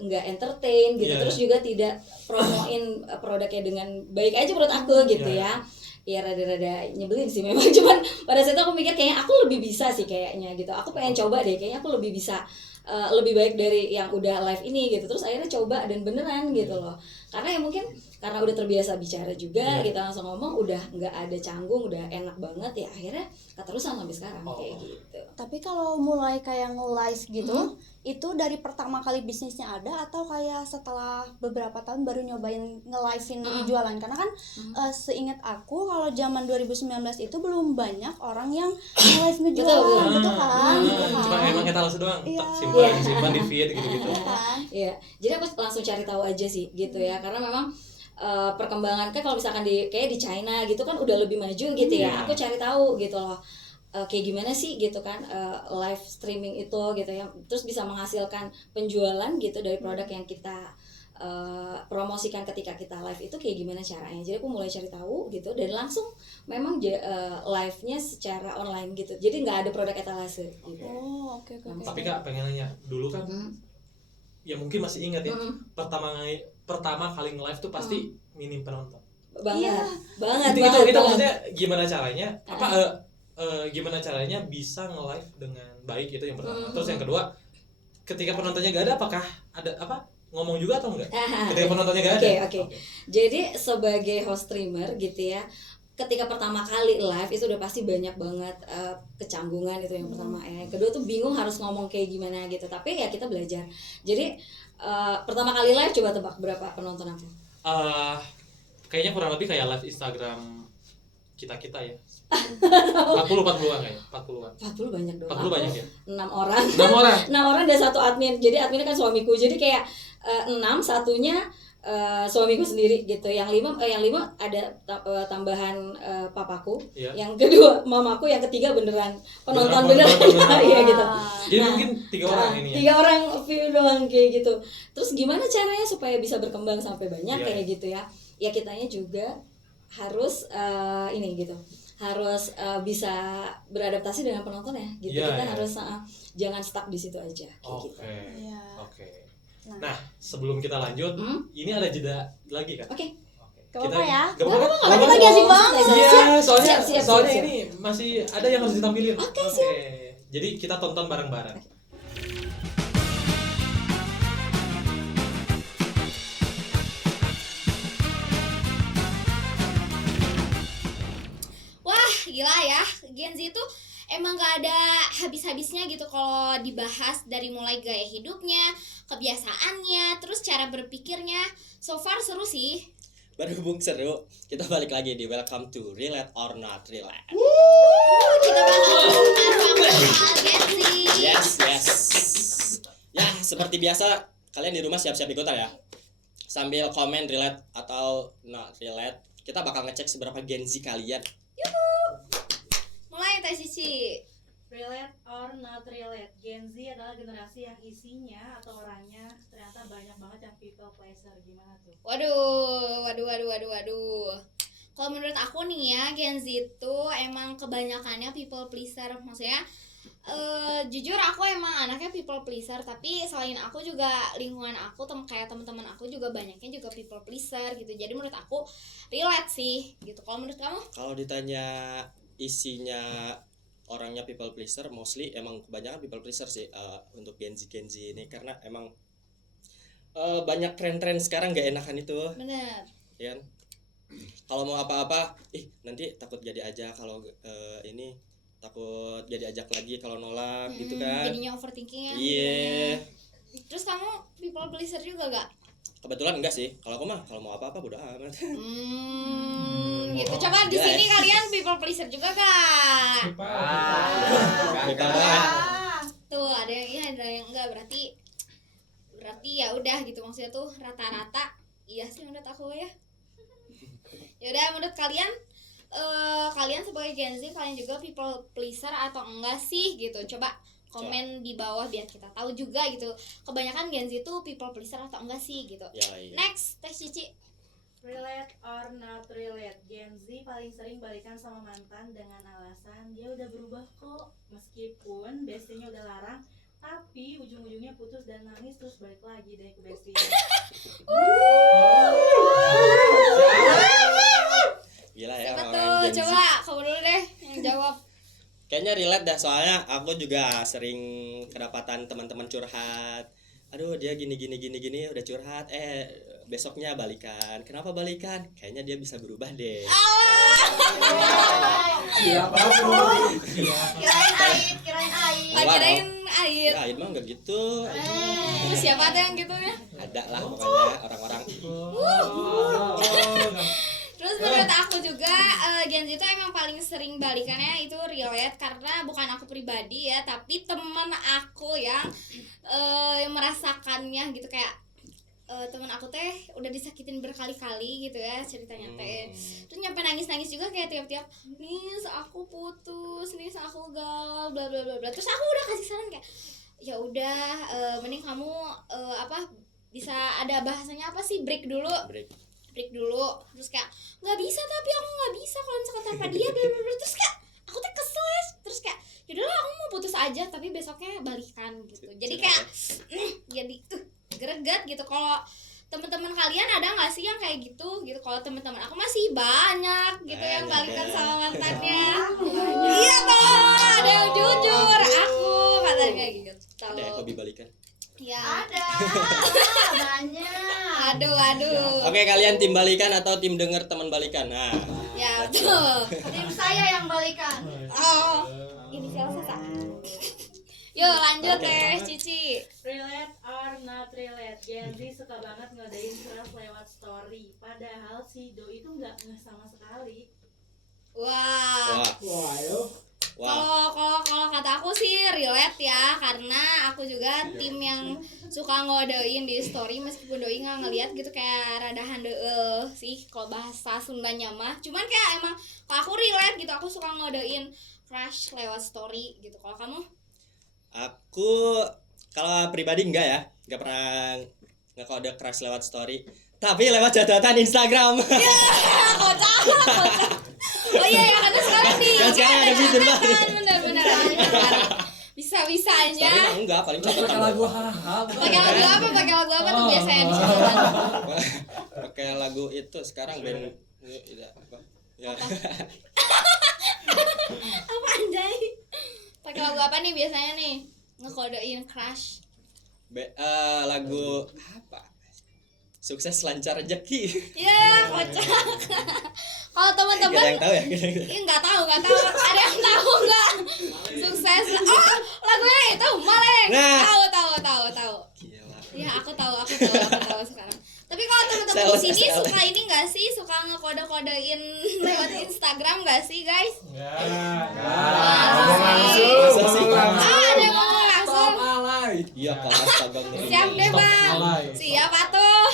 nggak entertain gitu. Terus juga tidak promoin produknya dengan baik aja menurut aku gitu ya. Ya rada-rada nyebelin sih memang, cuman pada saat itu aku mikir kayaknya aku lebih bisa sih kayaknya gitu. Aku pengen coba deh, kayaknya aku lebih bisa lebih baik dari yang udah live ini gitu. Terus akhirnya coba dan beneran gitu loh. Karena ya mungkin karena udah terbiasa bicara juga, kita langsung ngomong, udah nggak ada canggung, udah enak banget ya, akhirnya keterusan sampai sekarang kayak gitu. Tapi kalau mulai kayak nge-live gitu, itu dari pertama kali bisnisnya ada atau kayak setelah beberapa tahun baru nyobain nge-live-in jualan? Karena kan seingat aku kalau zaman 2019 itu belum banyak orang yang nge-live ngejualan, betul kan? Cuma emang etalase doang, simpan di feed gitu-gitu. Iya, jadi aku langsung cari tahu aja sih gitu ya, karena memang perkembangan kan kalau misalkan kayak di China gitu kan udah lebih maju gitu ya. Aku cari tahu gitu loh. Kayak gimana sih gitu kan live streaming itu gitu ya, terus bisa menghasilkan penjualan gitu dari produk yang kita promosikan ketika kita live itu kayak gimana caranya. Jadi aku mulai cari tahu gitu dan langsung memang live-nya secara online gitu, jadi nggak ada produk etalase gitu. Oke. Tapi Kak pengen nanya dulu kan ya mungkin masih ingat ya, pertama kali nge-live tuh pasti minim penonton banget. Itu maksudnya gimana caranya gimana caranya bisa nge-live dengan baik, itu yang pertama. Terus yang kedua, ketika penontonnya gak ada, apakah ada ngomong juga atau enggak? Ketika penontonnya gak ada. Oke. Jadi sebagai host streamer gitu ya, ketika pertama kali live itu udah pasti banyak banget kecanggungan, itu yang pertama ya. Kedua tuh bingung harus ngomong kayak gimana gitu, tapi ya kita belajar. Jadi pertama kali live coba tebak berapa penonton aku? Kayaknya kurang lebih kayak live Instagram kita ya. 40-an kayaknya. 40 banyak dong. 40 banyak ya. 6 orang. 6 orang dan satu admin. Jadi adminnya kan suamiku. Jadi kayak 6 satunya suamiku sendiri gitu. Yang 5 ada tambahan papaku. Yang kedua mamaku, yang ketiga beneran penonton beneran. Iya gitu. Jadi mungkin 3 orang ini. 3 orang view doang kayak gitu. Terus gimana caranya supaya bisa berkembang sampai banyak kayak gitu ya? Ya kitanya juga harus ini gitu. Harus bisa beradaptasi dengan penonton ya gitu. Kita harus jangan stuck di situ aja kayak gitu. Oke. Nah, sebelum kita lanjut, ini ada jeda lagi kan? Oke. Gak apa-apa ya. Gak apa-apa. Kita lagi asik banget. Iya, soalnya ini masih ada yang harus ditampilin. Oke. Jadi kita tonton bareng-bareng. gila ya, Gen Z itu emang gak ada habis-habisnya gitu kalau dibahas, dari mulai gaya hidupnya, kebiasaannya, terus cara berpikirnya. So far seru sih. Berhubung seru, kita balik lagi di Welcome to Relate or Not Relate. Kita bakal ngomongin soal Gen Z. Yes. Ya, seperti biasa, kalian di rumah siap-siap ikutan ya. Sambil komen relate atau not relate, kita bakal ngecek seberapa Gen Z kalian. Mulai Teh Cici. Relate or not relate, Gen Z adalah generasi yang isinya atau orangnya ternyata banyak banget yang people pleaser. Gimana tuh? Waduh. Kalau menurut aku nih ya, Gen Z itu emang kebanyakannya people pleaser. Maksudnya jujur aku emang anaknya people pleaser, tapi selain aku juga lingkungan aku kayak teman-teman aku juga banyaknya juga people pleaser gitu. Jadi menurut aku relate sih gitu. Kalau menurut kamu? Kalau ditanya isinya orangnya people pleaser, mostly emang kebanyakan people pleaser sih untuk Gen Z ini, karena emang banyak tren-tren sekarang gak enakan itu. Bener. Ya kan? Kalau mau apa-apa, nanti takut jadi ajak, kalau ini takut jadi ajak lagi kalau nolak gitu kan. Jadinya overthinking ya. Iya. Terus kamu people pleaser juga gak? Kebetulan enggak sih. Kalau aku mah kalau mau apa-apa bodo amat. Gitu. Coba di sini kalian people pleaser juga gak? Tuh ada yang enggak, berarti ya udah gitu, maksudnya tuh rata-rata iya sih menurut aku ya. Ya udah, menurut kalian kalian sebagai Gen Z, kalian juga people pleaser atau enggak sih gitu? Coba komen di bawah biar kita tahu juga gitu. Kebanyakan Gen Z tuh people pleaser atau enggak sih gitu. Ya, iya. Next, Teh Cici. Relate or not relate, Gen Z paling sering balikan sama mantan dengan alasan dia udah berubah kok. Meskipun bestinya udah larang, tapi ujung-ujungnya putus dan nangis terus balik lagi deh ke bestinya. Gila ya Siapa orang tuh? Gen Z. Coba kamu dulu deh yang jawab. Kayaknya relate dah, soalnya aku juga sering kedapatan teman-teman curhat. Aduh, dia gini udah curhat, besoknya balikan. Kenapa balikan? Kayaknya dia bisa berubah deh. Kirain Aid. Kirain Aid. Ya, Aid mah enggak gitu. Terus siapa tuh yang gitu ya? Ada lah pokoknya orang-orang. Terus menurut aku juga Gen Z itu emang paling sering balikannya itu relate, karena bukan aku pribadi ya, tapi temen aku yang merasakannya gitu. Kayak temen aku teh udah disakitin berkali-kali gitu ya ceritanya teh. Terus nyampe nangis-nangis juga kayak tiap-tiap, nis aku putus, nis aku galau, bla bla bla bla. Terus aku udah kasih saran kayak, ya udah mending kamu bisa ada bahasanya apa sih, break dulu. Terus kayak nggak bisa, tapi aku nggak bisa kalau misalkan tanpa dia bla bla bla. Terus kayak aku tuh kesel ya. Terus kayak yaudahlah aku mau putus aja, tapi besoknya balikan gitu. Jadi kayak jadi greget gitu. Kalau teman-teman kalian ada nggak sih yang kayak gitu? Kalau teman-teman aku masih banyak gitu yang balikan sama mantannya. Iya toh, ada yang jujur, aku katanya kayak gitu. Ada yang hobi balikan? Ya. Ada banyak. Aduh. Oke, kalian tim balikan atau tim denger teman balikan? Nah, Ya betul. Tim saya yang balikan. Oh, inisial Sasa. Yuk lanjut Teh Cici. Relate or not relate, Gen Z suka banget ngodain crush lewat story. Padahal si doi itu nggak ngeh sama sekali. Wah. Wah. Kalau kata aku sih relate ya, karena aku juga tim yang suka ngodein di story meskipun doi nggak ngeliat gitu, kayak rada handeueuh sih kalau bahasa Sundanya mah. Cuman kayak emang kalau aku relate gitu, aku suka ngodein crush lewat story gitu. Kalau kamu? Aku kalau pribadi enggak ya, enggak pernah ngekode crush lewat story, tapi lewat catatan Instagram. Ya, kocak. Oh iya ya, karena sekarang Kan sekarang ada fitur baru. Bener. Bisa-bisanya. Story mah enggak, paling cocok Pakai lagu haha. Pakai lagu apa tuh biasanya di catatan? Pakai lagu itu sekarang band apa? Ya. Apa anjay? Pakai lagu apa nih biasanya nih? Ngekodein crush. Lagu apa? Sukses lancar rezeki. Ya, kocak. Kalau teman-teman Gak ada yang tahu ya? nggak tahu. Ada yang tahu nggak? Sukses. Oh, lagunya itu Maleng. Nah. Tahu. Gila. Ya, aku tahu sekarang. Tapi kalau teman-teman di sini suka ini nggak sih? Suka ngekode-kodein lewat Instagram nggak sih, guys? Masa sih? Ada yang ngomong langsung. Iya, kelas tabang. Siap deh, Bang. Siap atuh.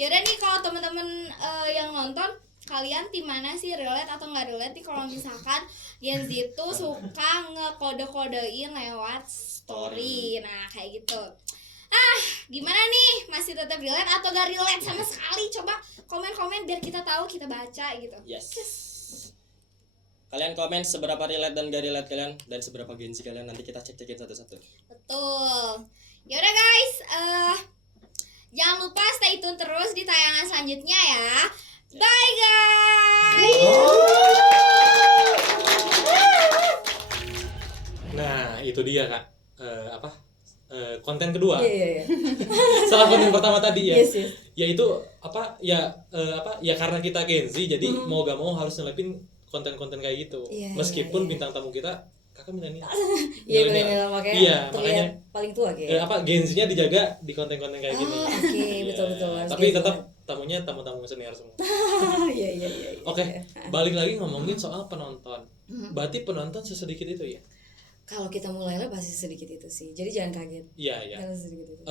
Yaudah nih, kalau teman-teman yang nonton, kalian tim mana sih, relate atau nggak relate nih kalau misalkan Gen Z itu suka ngekode-kodein lewat story. Nah, kayak gitu. Gimana nih? Masih tetap relate atau gak relate sama sekali? Coba komen-komen biar kita tahu, kita baca gitu. Yes. Kalian komen seberapa relate dan gak relate kalian, dan seberapa Gen Z kalian, nanti kita cek-cekin satu-satu. Betul. Yaudah guys, jangan lupa stay tune terus di tayangan selanjutnya ya. Bye guys. Nah, itu dia Kak. Konten kedua. Iya. Setelah konten pertama tadi ya. Yes. Yaitu ya karena kita Gen Z, jadi mau gak mau harus nyelipin konten-konten kayak gitu. Meskipun bintang tamu kita kakak milenial. Iya, milenial, makanya terlihat paling tua kayak. Gen Z-nya dijaga di konten-konten kayak gini. Oke, betul. Tapi tetap tamunya tamu-tamu senior semua. Iya. Oke, balik lagi ngomongin soal penonton. Berarti penonton sesedikit itu ya? Kalau kita mulainya pasti sedikit itu sih. Jadi jangan kaget. Iya. Kalau sedikit itu.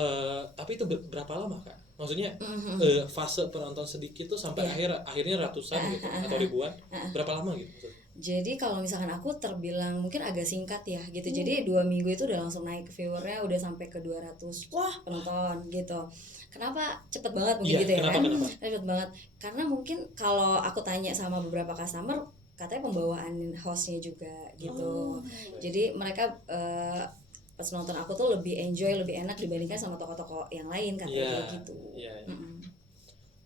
Tapi itu berapa lama Kak? Maksudnya fase penonton sedikit tuh sampai akhirnya ratusan gitu atau ribuan. Berapa lama gitu maksudnya? Jadi kalau misalkan aku terbilang mungkin agak singkat ya gitu. Jadi 2 minggu itu udah langsung naik viewernya, udah sampai ke 200 penonton gitu. Kenapa cepet banget mungkin gitu ya kenapa? Cepet banget. Karena mungkin kalau aku tanya sama beberapa customer, katanya pembawaan hostnya juga gitu. Jadi mereka pas nonton aku tuh lebih enjoy, lebih enak dibandingkan sama toko-toko yang lain katanya gitu. Iya.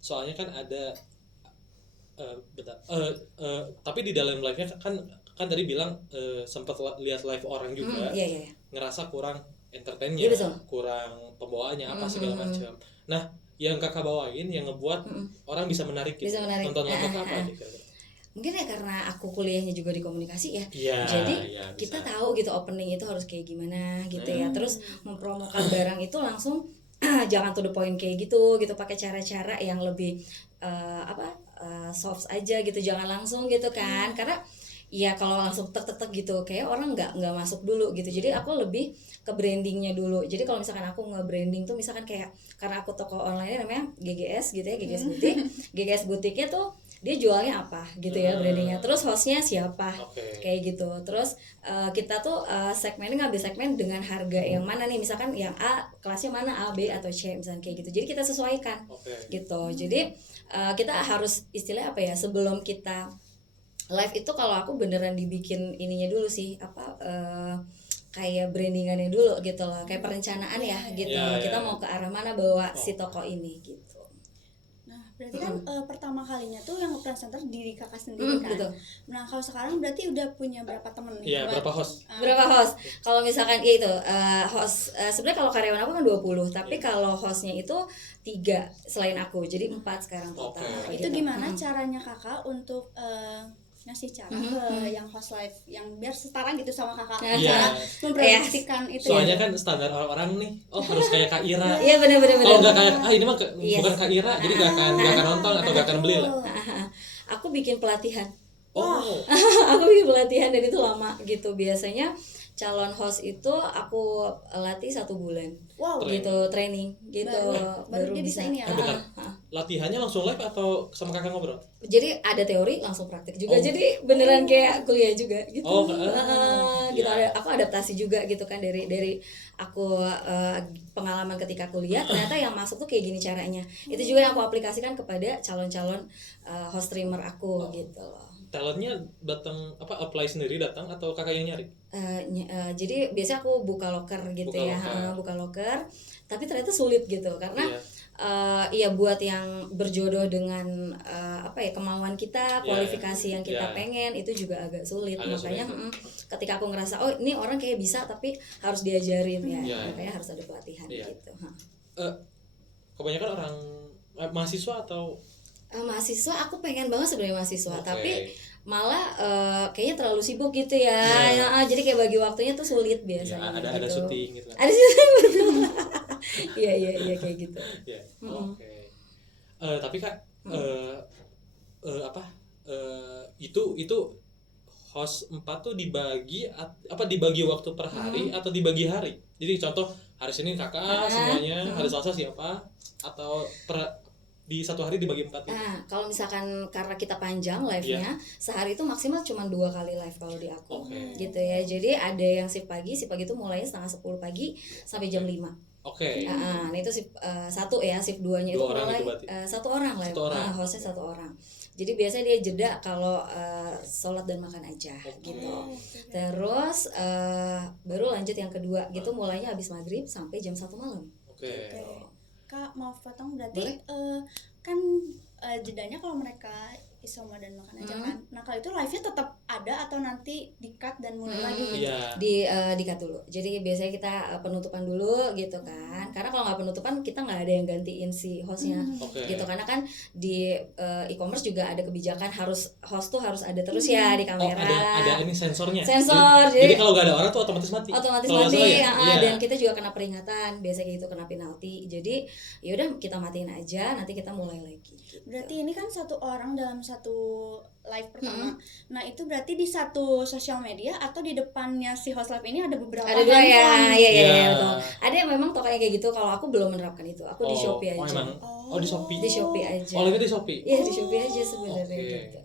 Soalnya kan ada tapi di dalam live-nya kan tadi bilang sempat lihat live orang juga. Iya. Ngerasa kurang entertain-nya, kurang pembawaannya apa segala macam. Nah, yang kakak bawain yang ngebuat orang bisa menarik gitu. Nonton live apa gitu. Mungkin ya karena aku kuliahnya juga di komunikasi ya. Jadi kita tahu gitu opening itu harus kayak gimana gitu ya. Terus mempromokan barang itu langsung jangan to the point kayak gitu pakai cara-cara yang lebih soft aja gitu, jangan langsung gitu kan. Karena ya kalau langsung tek gitu kayak orang nggak masuk dulu gitu. Jadi aku lebih ke brandingnya dulu. Jadi kalau misalkan aku nge-branding tuh misalkan kayak karena aku toko online namanya GGS gitu ya, GGS Butik. GGS Butiknya tuh dia jualnya apa gitu ya brandingnya, terus hostnya siapa kayak gitu. Terus kita tuh segmennya ngambil segmen dengan harga yang mana nih, misalkan yang A kelasnya mana, A, B atau C misalkan kayak gitu. Jadi kita sesuaikan gitu. Jadi kita harus istilahnya apa ya, sebelum kita live itu kalau aku beneran dibikin ininya dulu sih kayak brandingannya dulu gitu loh, kayak perencanaan ya gitu. Kita mau ke arah mana bawa si toko ini gitu. Berarti kan pertama kalinya tuh yang presenter diri kakak sendiri kan. Betul. Nah kalau sekarang berarti udah punya berapa temen nih? Iya, berapa host? Berapa host? Kalau misalkan ya itu host sebenarnya kalau karyawan aku kan 20, tapi kalau hostnya itu 3 selain aku, jadi 4 sekarang total. Itu gimana caranya kakak untuk ngasih cara ke yang host live yang biar setara gitu sama kakak, cara memprediksikan itu. Soalnya kan standar orang-orang nih, harus kayak Kak Ira. Iya benar. Kalau nggak kayak ini mah bukan Kak Ira, jadi nggak akan nonton atau nggak akan beli lah. Aku bikin pelatihan. Aku bikin pelatihan dan itu lama gitu. Biasanya calon host itu aku latih 1 bulan. Gitu training gitu. Baru dia bisa ini ya. Latihannya langsung live atau sama kakak ngobrol? Jadi ada teori langsung praktik juga. Jadi beneran kayak kuliah juga gitu. Gitu aku adaptasi juga gitu kan dari aku pengalaman ketika kuliah, ternyata yang masuk tuh kayak gini caranya. Itu juga yang aku aplikasikan kepada calon-calon host streamer aku gitu loh. Talentnya datang apply sendiri datang atau kakak yang nyari? Jadi biasanya aku buka loker gitu buka loker, tapi ternyata sulit gitu karena buat yang berjodoh dengan kemauan kita, kualifikasi yang kita pengen itu juga agak sulit. Makanya ketika aku ngerasa ini orang kayak bisa tapi harus diajarin makanya harus ada pelatihan gitu. kebanyakan orang mahasiswa atau mahasiswa. Aku pengen banget sebenarnya mahasiswa, tapi malah kayaknya terlalu sibuk gitu ya. Jadi kayak bagi waktunya tuh sulit biasanya. Ada gitu. syuting gitu. Ada syuting betul. Iya kayak gitu. Tapi Kak, itu host 4 tuh dibagi waktu per hari atau dibagi hari. Jadi contoh hari Senin Kakak semuanya, hari Selasa siapa, atau di satu hari dibagi 4 gitu. Kalau misalkan karena kita panjang live-nya, sehari itu maksimal cuma 2 kali live kalau di aku. Gitu ya. Jadi ada yang shift pagi itu mulainya 9:30 pagi sampai jam 5. Nah itu shift 1 ya, shift 2-nya itu mulai 1 orang live. Hostnya 1 orang. Jadi biasanya dia jeda kalau sholat dan makan aja gitu. Terus baru lanjut yang kedua gitu, mulainya habis maghrib sampai jam 1 malam. Kak, maaf potong, berarti kan jedanya kalau mereka isoma dan makan aja kan. Nah kalau itu live-nya tetap ada atau nanti di-cut dan mulai lagi gitu? Di-cut dulu. Jadi biasanya kita penutupan dulu gitu kan. Karena kalau nggak penutupan kita nggak ada yang gantiin si hostnya gitu. Karena kan di e-commerce juga ada kebijakan host tuh harus ada terus ya di kamera. Ada ini sensornya. Jadi kalau nggak ada orang tuh otomatis mati. Dan kita juga kena peringatan, biasanya gitu kena penalti. Jadi yaudah kita matiin aja, nanti kita mulai lagi. Gitu. Berarti ini kan 1 orang dalam satu live pertama. Nah itu berarti di satu sosial media atau di depannya si host live ini ada beberapa ada 2 ya. Iya betul. Ada yang memang tokonya kayak gitu. Kalau aku belum menerapkan itu. Aku di Shopee aja. Di Shopee. Di Shopee aja. Live di Shopee. Iya di Shopee aja sebenarnya gitu.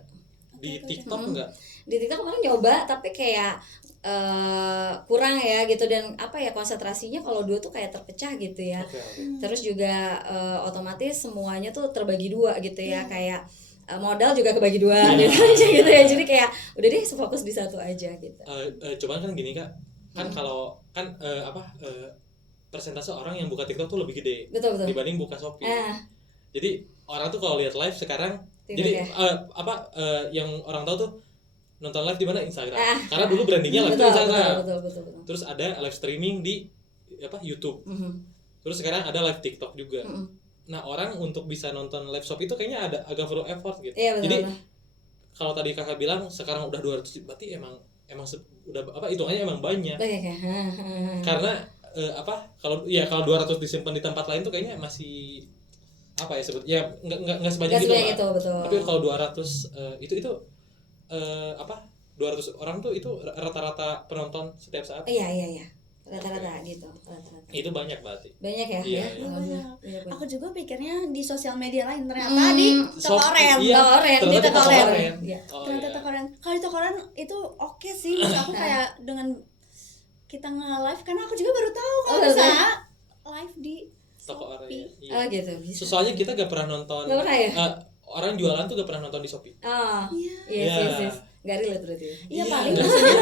Di TikTok enggak? Di TikTok kemarin nyoba tapi kayak kurang ya gitu, dan konsentrasinya kalau 2 tuh kayak terpecah gitu ya. Terus juga otomatis semuanya tuh terbagi 2 gitu ya, kayak modal juga kebagi 2 gitu ya. Jadi kayak udah deh fokus di satu aja gitu. Cuman kan gini Kak, kan kalau persentase orang yang buka TikTok tuh lebih gede dibanding buka Shopee. Jadi orang tuh kalau lihat live sekarang TikTok, jadi yang orang tahu tuh nonton live di mana? Instagram. Karena dulu brandingnya live di Instagram. Betul. Terus ada live streaming di YouTube. Terus sekarang ada live TikTok juga. Nah, orang untuk bisa nonton live shop itu kayaknya agak perlu effort gitu. Jadi kalau tadi Kakak bilang sekarang udah 200, berarti emang udah hitungannya emang banyak. Karena kalau 200 disimpan di tempat lain tuh kayaknya masih sebetulnya nggak sebanyak gitu. Betul. Tapi kalau 200 itu 200 orang tuh itu rata-rata penonton setiap saat. Iya. Rata-rata gitu. Itu banyak berarti. Banyak ya? Iya. Banyak. Aku juga pikirnya di sosial media lain, ternyata di Tokoren. Di Tokoren. Ternyata Tokoren. Kalau di Tokoren itu oke sih. Aku kayak dengan kita nge-live, karena aku juga baru tahu kalau bisa live di Tokoren. Iya. Gitu. Soalnya kita gak pernah nonton. Gak pernah ya? Orang jualan tuh gak pernah nonton di Shopee. Iya. Gak relate berarti. Iya, paling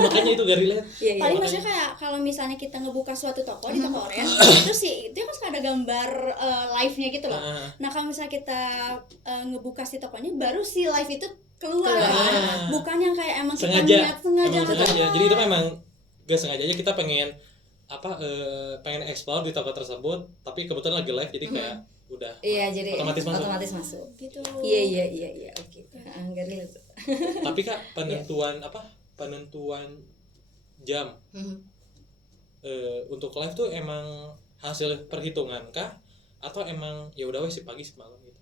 makanya itu gak relate. Paling maksudnya kayak kalau misalnya kita ngebuka suatu toko di Tokoren, itu kan suka ada gambar live-nya gitu loh. Nah, kalau misalnya kita ngebuka si tokonya, baru si live itu keluar. Bukan yang kayak emang kita niat sengaja. Jadi itu memang gak sengaja aja kita pengen explore di toko tersebut, tapi kebetulan lagi live jadi kayak udah jadi otomatis masuk gitu. Iya oke. Enggak relate. Tapi Kak, penentuan jam untuk live tuh emang hasil perhitungan kah atau emang ya udah sih pagi semalam gitu?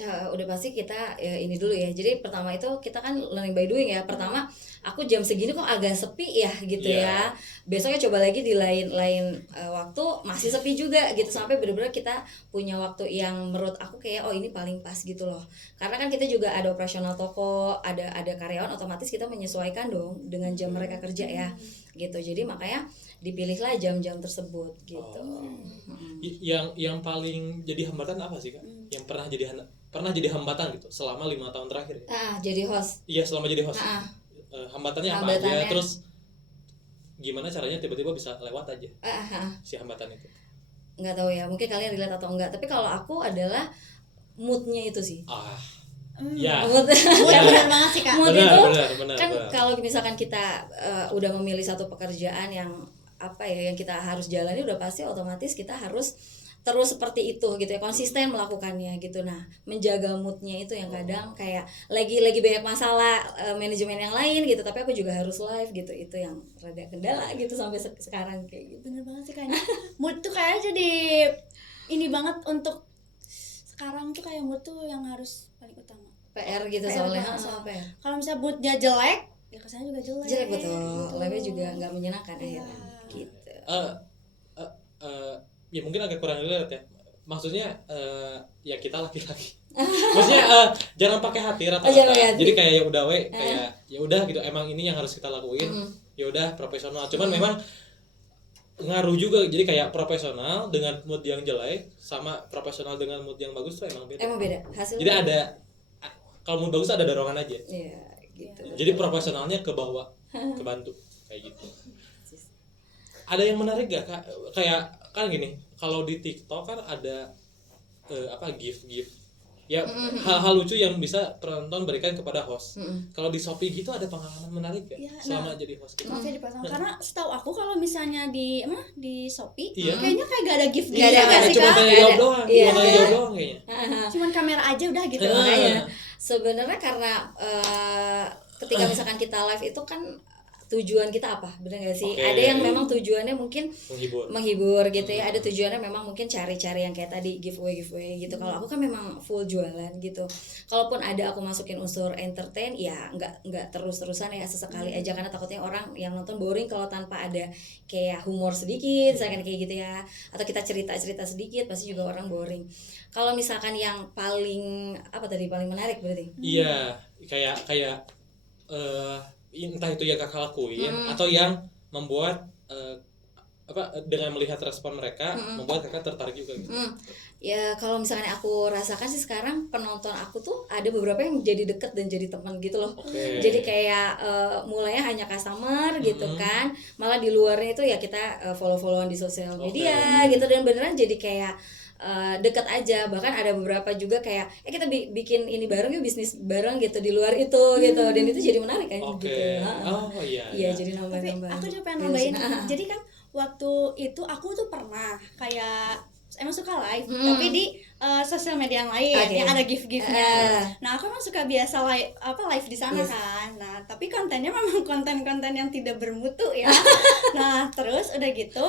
Udah pasti kita ini dulu ya. Jadi pertama itu kita kan learning by doing ya. Pertama aku jam segini kok agak sepi ya gitu ya. Besoknya coba lagi di lain waktu masih sepi juga gitu, sampai benar-benar kita punya waktu yang menurut aku kayak ini paling pas gitu loh. Karena kan kita juga ada operasional toko, ada karyawan, otomatis kita menyesuaikan dong dengan jam mereka kerja ya gitu. Jadi makanya dipilihlah jam-jam tersebut gitu. Yang paling jadi hambatan apa sih Kak? Yang pernah jadi hambatan gitu selama 5 tahun terakhir ya? Jadi host. Iya, selama jadi host. Hambatannya apa aja, terus gimana caranya tiba-tiba bisa lewat aja si hambatan itu? Nggak tahu ya, mungkin kalian relate atau enggak, tapi kalau aku adalah moodnya itu sih. Mood benar banget sih Kak. Mood itu benar. Kan kalau misalkan kita udah memilih satu pekerjaan yang yang kita harus jalani, udah pasti otomatis kita harus terus seperti itu gitu ya, konsisten melakukannya gitu. Nah, menjaga moodnya itu yang kadang kayak lagi banyak masalah manajemen yang lain gitu, tapi aku juga harus live gitu. Itu yang rada kendala gitu sampai sekarang kayak gitu. Bener banget sih kayaknya mood tuh kayak jadi ini banget untuk sekarang tuh, kayak mood tuh yang harus paling utama. PR gitu PR soalnya. PR. Kalau misalnya moodnya jelek, ya kesannya juga jelek. Jelek betul. Gitu. Live-nya juga nggak menyenangkan akhirnya. Gitu. Ya mungkin agak kurang relate ya. Maksudnya ya kita laki-laki. Maksudnya jangan pakai hati rata-rata. Jadi kayak ya udah kayak ya udah gitu, emang ini yang harus kita lakuin. Ya udah profesional. Cuman memang ngaruh juga, jadi kayak profesional dengan mood yang jelek sama profesional dengan mood yang bagus tuh emang beda. Emang beda hasilnya. Jadi ada, kalau mood bagus ada dorongan aja. Iya, gitu. Jadi profesionalnya ke bawah, kebantu kayak gitu. Ada yang menarik gak Kak? Kayak kan gini, kalau di TikTok kan ada gift ya, hal-hal lucu yang bisa penonton berikan kepada host. Kalau di Shopee gitu ada pengalaman menarik gak ya, selama jadi host gitu? Maaf ya dipotong, karena setahu aku kalau misalnya di Shopee iya. kayaknya kayak gak ada gift Gak ada, sih cuma Kak? tanya jawab doang, Iya. cuma tanya jawab doang kayaknya. Cuman kamera aja udah gitu. Makanya sebenarnya karena ketika misalkan kita live itu kan tujuan kita apa, benar gak sih? Okay. Ada yang memang tujuannya mungkin menghibur gitu ya, ada tujuannya memang mungkin cari-cari yang kayak tadi giveaway gitu. Kalau aku kan memang full jualan gitu. Kalaupun ada aku masukin unsur entertain, ya nggak terus-terusan ya, sesekali aja, karena takutnya orang yang nonton boring kalau tanpa ada kayak humor sedikit, misalkan kayak gitu ya, atau kita cerita sedikit pasti juga orang boring. Kalau misalkan yang paling paling menarik berarti? Iya, kayak entah itu yang kakak lakuin atau yang membuat dengan melihat respon mereka membuat kakak tertarik juga gitu. Ya kalau misalkan aku rasakan sih sekarang penonton aku tuh ada beberapa yang jadi deket dan jadi teman gitu loh. Jadi kayak mulainya hanya customer gitu kan, malah di luarnya itu ya kita follow-followan di sosial media gitu, dan beneran jadi kayak dekat aja. Bahkan ada beberapa juga kayak kita bikin ini bareng yuk, bisnis bareng gitu di luar itu gitu, dan itu jadi menarik kan gitu. Iya, jadi nambah-nambah. Aku juga pengen nambahin. Jadi kan waktu itu aku tuh pernah kayak emang suka live, tapi di sosial media yang lain yang ada gift-giftnya. Nah aku emang suka biasa live di sana kan. Nah tapi kontennya memang konten-konten yang tidak bermutu ya. Nah terus udah gitu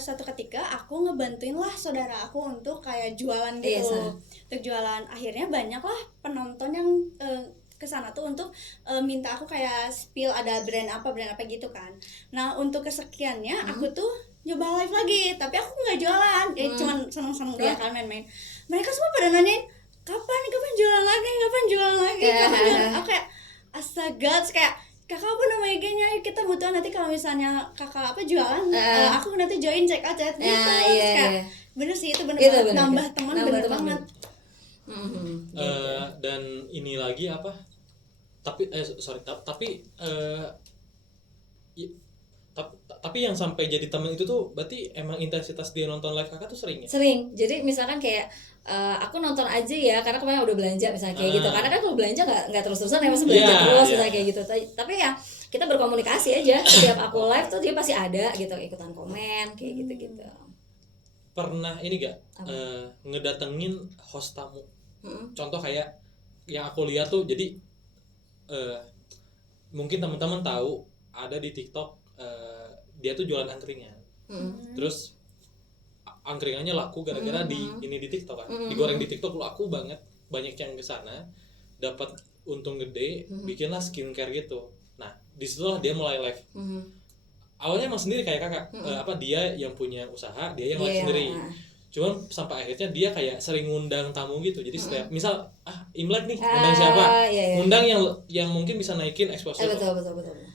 suatu ketika aku ngebantuin lah saudara aku untuk kayak jualan gitu, untuk jualan. Akhirnya banyak lah penonton yang kesana tuh untuk minta aku kayak spill ada brand apa gitu kan. Nah untuk kesekiannya aku tuh nyoba live lagi, tapi aku nggak jualan, cuman seneng-seneng doang kan, main-main. Mereka semua pada nanyain kapan jualan lagi. Aku kayak astaga, kayak kakak apa nama IG-nya, kita butuh nanti kalau misalnya kakak jualan, aku nanti join check out gitu. Kayak bener sih, itu bener banget, nambah teman bener banget. Dan ini lagi tapi yang sampai jadi teman itu tuh berarti emang intensitas dia nonton live kakak tuh sering ya? Sering. Jadi misalkan kayak aku nonton aja ya karena kemarin udah belanja misalnya kayak gitu. Karena kan kalau belanja nggak terus-terusan ya, masih belanja terus misalnya kayak gitu. Tapi ya kita berkomunikasi aja. Setiap aku live tuh dia pasti ada gitu, ikutan komen kayak gitu-gitu. Pernah ini gak ngedatengin host tamu? Contoh kayak yang aku lihat tuh, jadi mungkin teman-teman tahu ada di TikTok dia tuh jualan angkringan. Terus angkringannya laku gara-gara di TikTok kan. Digoreng di TikTok laku banget, banyak yang kesana, dapat untung gede, bikinlah skincare gitu. Nah, disitulah dia mulai live. Awalnya emang sendiri kayak kakak, dia yang punya usaha, dia yang live sendiri. Cuman sampai akhirnya dia kayak sering ngundang tamu gitu. Jadi setiap misal Imlek nih, undang siapa? Undang yang mungkin bisa naikin exposure. Betul.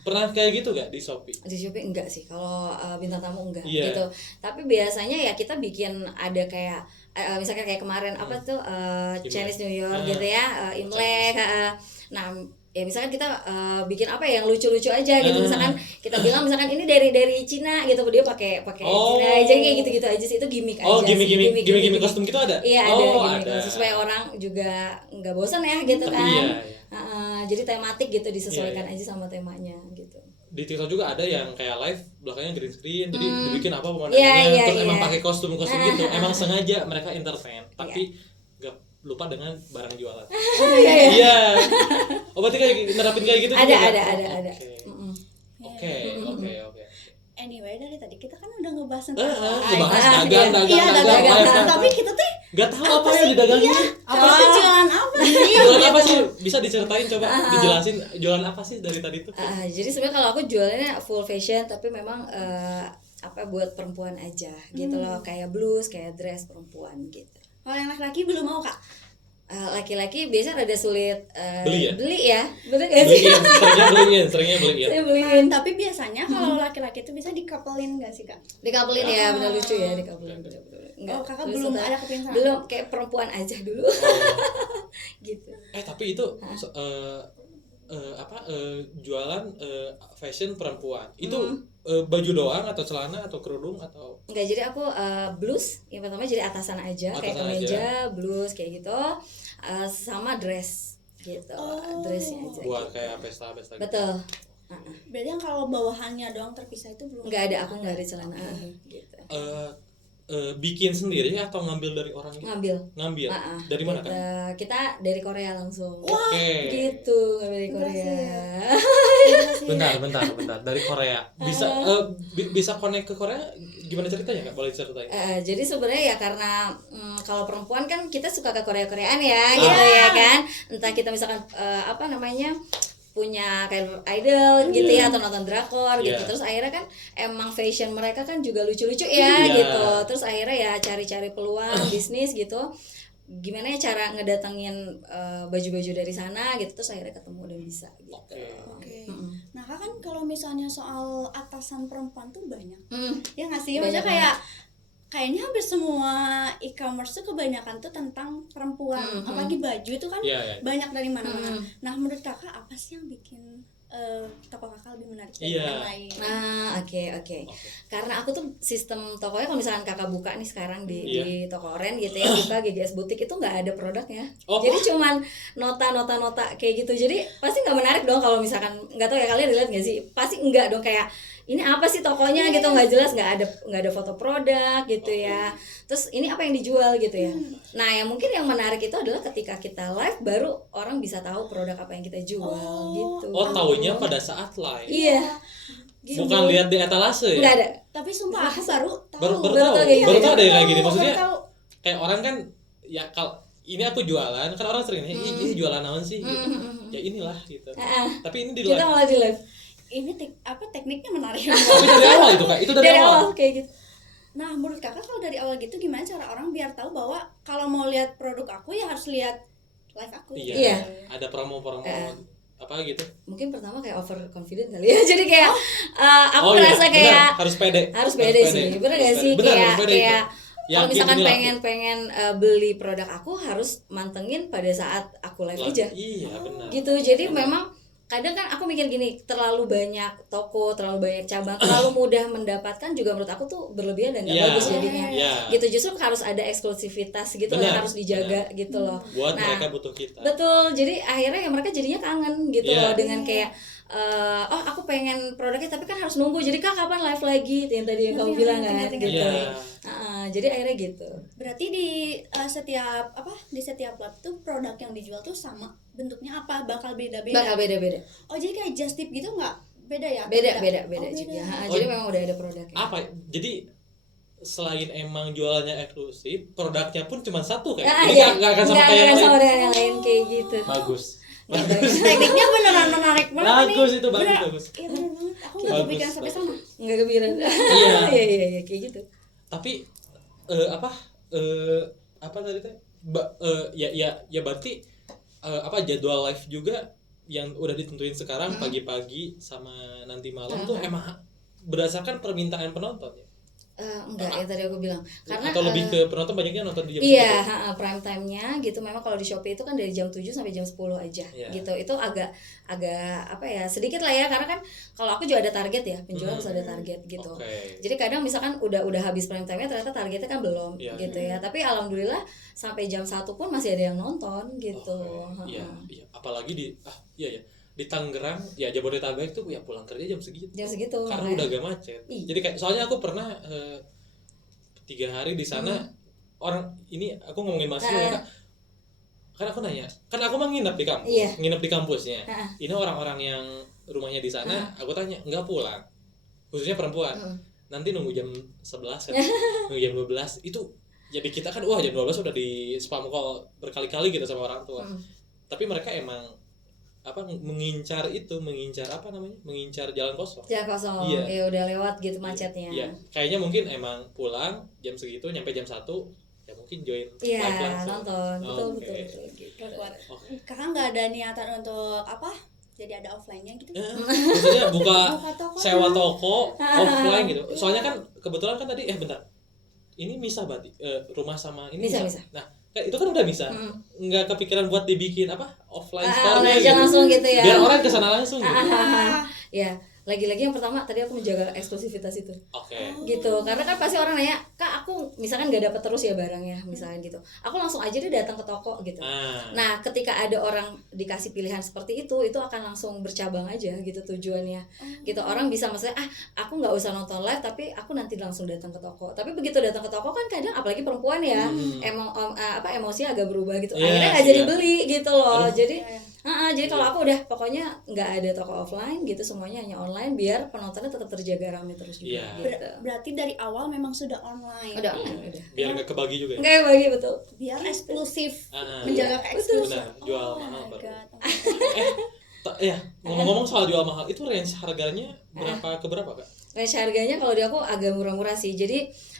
Pernah kayak gitu gak di Shopee? Di Shopee enggak sih, kalau bintang tamu enggak gitu. Tapi biasanya ya kita bikin ada kayak misalkan kayak kemarin Chinese New Year gitu ya, Imlek. Nah ya misalkan kita bikin yang lucu-lucu aja gitu, misalkan kita bilang misalkan ini dari Cina gitu, dia pakai Cina aja kayak gitu-gitu aja sih, itu gimmick aja. Gimmick kostum gitu ada? Iya, ada supaya orang juga nggak bosan ya gitu. Tapi kan jadi tematik gitu, disesuaikan aja sama temanya gitu. di TikTok juga ada yang kayak live belakangnya green screen, jadi dibikin apa pemandangannya, terus emang pakai kostum gitu, emang sengaja mereka entertain, tapi nggak lupa dengan barang jualan. Iya. Oh berarti kayak nerapin kayak gitu? Ada. Oke. Anyway, dari tadi kita kan udah ngebahas dagang, tapi kita tuh nggak tahu apa yang didagangin. apa sih jualan apa? Jualan apa sih? Bisa diceritain, coba dijelasin jualan apa sih dari tadi tuh? Jadi sebenarnya kalau aku jualannya full fashion, tapi memang buat perempuan aja gitu loh, kayak blus, kayak dress perempuan gitu. Kalau yang laki-laki belum mau Kak? Laki-laki biasanya rada sulit beli ya? Bener gak sih? Seringnya beliin. Saya beliin. Tapi biasanya kalau laki-laki itu bisa dikapelin gak sih Kak? Dikabelin ya, bener lucu ya, dikabelin. Oh Kakak belum ada kepikiran? Belum, kayak perempuan aja dulu. Gitu. Tapi itu jualan fashion perempuan itu baju doang atau celana atau kerudung atau enggak, jadi aku blus yang pertama, jadi atasan aja kayak kemeja, blus kayak gitu, sama dress gitu. Dressnya aja buat gitu. kayak pesta gitu. Betul. Berarti yang kalau bawahannya doang terpisah itu belum? Enggak ada, aku enggak ada celana gitu. Bikin sendiri atau ngambil dari orang gitu? Ngambil. Dari mana kan? Kita dari Korea langsung. Oke. Gitu, dari Korea. Bentar. Dari Korea. Bisa connect ke Korea? Gimana ceritanya Kak? Boleh ceritain? Jadi sebenarnya ya karena kalau perempuan kan kita suka ke Korea-Koreaan ya, gitu ya kan. Entah kita misalkan punya kayak idol gitu ya, atau nonton drakor gitu, terus akhirnya kan emang fashion mereka kan juga lucu-lucu ya gitu, terus akhirnya ya cari-cari peluang bisnis gitu, gimana ya cara ngedatengin baju-baju dari sana gitu, terus akhirnya ketemu dan bisa gitu. Oke. Nah kan kalau misalnya soal atasan perempuan tuh banyak, ya nggak sih? Banyak Maksudnya kayaknya hampir semua e-commerce tuh kebanyakan tuh tentang perempuan, apalagi baju itu kan banyak dari mana-mana. Nah menurut Kakak apa sih yang bikin toko Kakak lebih menarik dari yang lain? Oke. Karena aku tuh sistem tokonya, kalau misalkan Kakak buka nih sekarang di toko Oren gitu ya, buka GGS Butik itu nggak ada produknya. Jadi cuman nota kayak gitu. Jadi pasti nggak menarik dong kalau misalkan, nggak tahu ya kalian lihat nggak sih? Pasti nggak dong, kayak ini apa sih tokonya gitu, nggak jelas, nggak ada foto produk gitu ya. Terus ini apa yang dijual gitu ya. Nah yang mungkin yang menarik itu adalah ketika kita live baru orang bisa tahu produk apa yang kita jual gitu. Taunya pada saat live. Iya. Gitu. Bukan lihat di etalase ya? Nggak ada. Tapi sumpah aku baru tahu. Baru tahu deh kayak gini, maksudnya kayak orang kan ya kalau ini aku jualan kan orang sering ini jualan naon sih gitu. Ya inilah gitu. Tapi ini di live. Kita malah di live. Ini tekniknya menarik. Tapi dari awal itu Kak, itu dari awal kayak gitu. Nah menurut Kakak kalau dari awal gitu gimana cara orang biar tahu bahwa kalau mau lihat produk aku ya harus lihat live aku? Iya. Ada promo apa gitu? Mungkin pertama kayak over confident kali ya. Jadi kayak aku ngerasa kayak harus pede sih. Bener gak sih? Kayak kalau misalkan pengen beli produk aku harus mantengin pada saat aku live aja. Iya benar. Gitu. Jadi memang kadang kan aku mikir gini, terlalu banyak toko, terlalu banyak cabang, terlalu mudah mendapatkan juga menurut aku tuh berlebihan dan gak bagus jadinya. Gitu, justru harus ada eksklusivitas gitu yang harus dijaga gitu loh. Buat mereka butuh kita. Betul, jadi akhirnya ya mereka jadinya kangen gitu loh dengan kayak aku pengen produknya tapi kan harus nunggu, jadi Kak kapan live lagi yang tadi yang kamu bilang kan gitu. Jadi akhirnya gitu. Berarti di setiap live tuh produk yang dijual tuh sama bentuknya apa bakal beda-beda? Bakal beda-beda. Oh jadi kayak just tip gitu nggak beda ya? Beda juga. Jadi memang udah ada produknya. Apa? Jadi selain emang jualannya eksklusif, produknya pun cuma satu kan? Nggak akan sama kayak yang lain kayak gitu. Bagus. Tekniknya beneran menarik banget. Bagus itu bagus. Iya bener banget. Aku nggak kepikiran sampai sana. Nggak kepikiran. Iya kayak gitu. Tapi apa tadi teh? Ya berarti jadwal live juga yang udah ditentuin sekarang pagi-pagi sama nanti malam tuh emang berdasarkan permintaan penonton ya? Enggak ya tadi aku bilang karena atau lebih ke penonton banyaknya nonton di jam prime time-nya gitu. Memang kalau di Shopee itu kan dari jam 7 sampai jam 10 aja gitu. Itu agak sedikit lah ya, karena kan kalau aku juga ada target ya, penjualan harus ada target gitu. Jadi kadang misalkan udah habis prime time-nya ternyata targetnya kan belum gitu ya. Tapi alhamdulillah sampai jam 1 pun masih ada yang nonton gitu. Iya. Apalagi di Tangerang ya Jabodetabek tuh ya pulang kerja jam segitu. Karena makanya. udah gak macet. Jadi kayak soalnya aku pernah 3 hari di sana orang ini aku ngomongin mahasiswa ya Kak. Kan aku nanya, kan aku mah nginep di kampus, nginep di kampusnya. Ini orang-orang yang rumahnya di sana, aku tanya nggak pulang, khususnya perempuan. Nanti nunggu jam 11 kan, nunggu jam 12 itu jadi kita kan wah jam 12 udah di spam call berkali-kali gitu sama orang tua. Tapi mereka emang mengincar jalan kosong. Jalan kosong. Iya. Ya udah lewat gitu macetnya. Iya. Kayaknya mungkin emang pulang jam segitu nyampe jam 1 ya mungkin join live langsung. Nonton. Betul Gitu. Kakak nggak ada niatan untuk jadi ada offline-nya gitu? Maksudnya buka toko, sewa toko offline gitu. Soalnya kan kebetulan kan tadi bentar. Ini misah berarti rumah sama ini bisa. Nah, itu kan udah bisa. Nggak kepikiran buat dibikin offline store gitu. Langsung gitu ya. Biar orang kesana langsung gitu. Ya, lagi-lagi yang pertama tadi aku menjaga eksklusivitas itu. Gitu. Karena kan pasti orang nanya, "Kak, aku misalkan nggak dapat terus ya barangnya," misalkan gitu. Aku langsung aja deh datang ke toko gitu. Nah, ketika ada orang dikasih pilihan seperti itu akan langsung bercabang aja gitu tujuannya. Gitu. Orang bisa maksudnya, aku nggak usah nonton live tapi aku nanti langsung datang ke toko. Tapi begitu datang ke toko kan kadang apalagi perempuan ya, emosi agak berubah gitu. Akhirnya nggak jadi beli gitu loh. Jadi kalau aku udah pokoknya nggak ada toko offline gitu, semuanya hanya online biar penontonnya tetap terjaga ramai terus juga. Gitu. Berarti dari awal memang sudah online. Udah online udah. Biar nggak kebagi juga. Nggak kebagi betul. Biar eksklusif, menjaga keeksklusif. Benar, jual mahal baru. Ngomong-ngomong soal jual mahal, itu range harganya berapa ke berapa Kak? Range harganya kalau di aku agak murah-murah sih. Jadi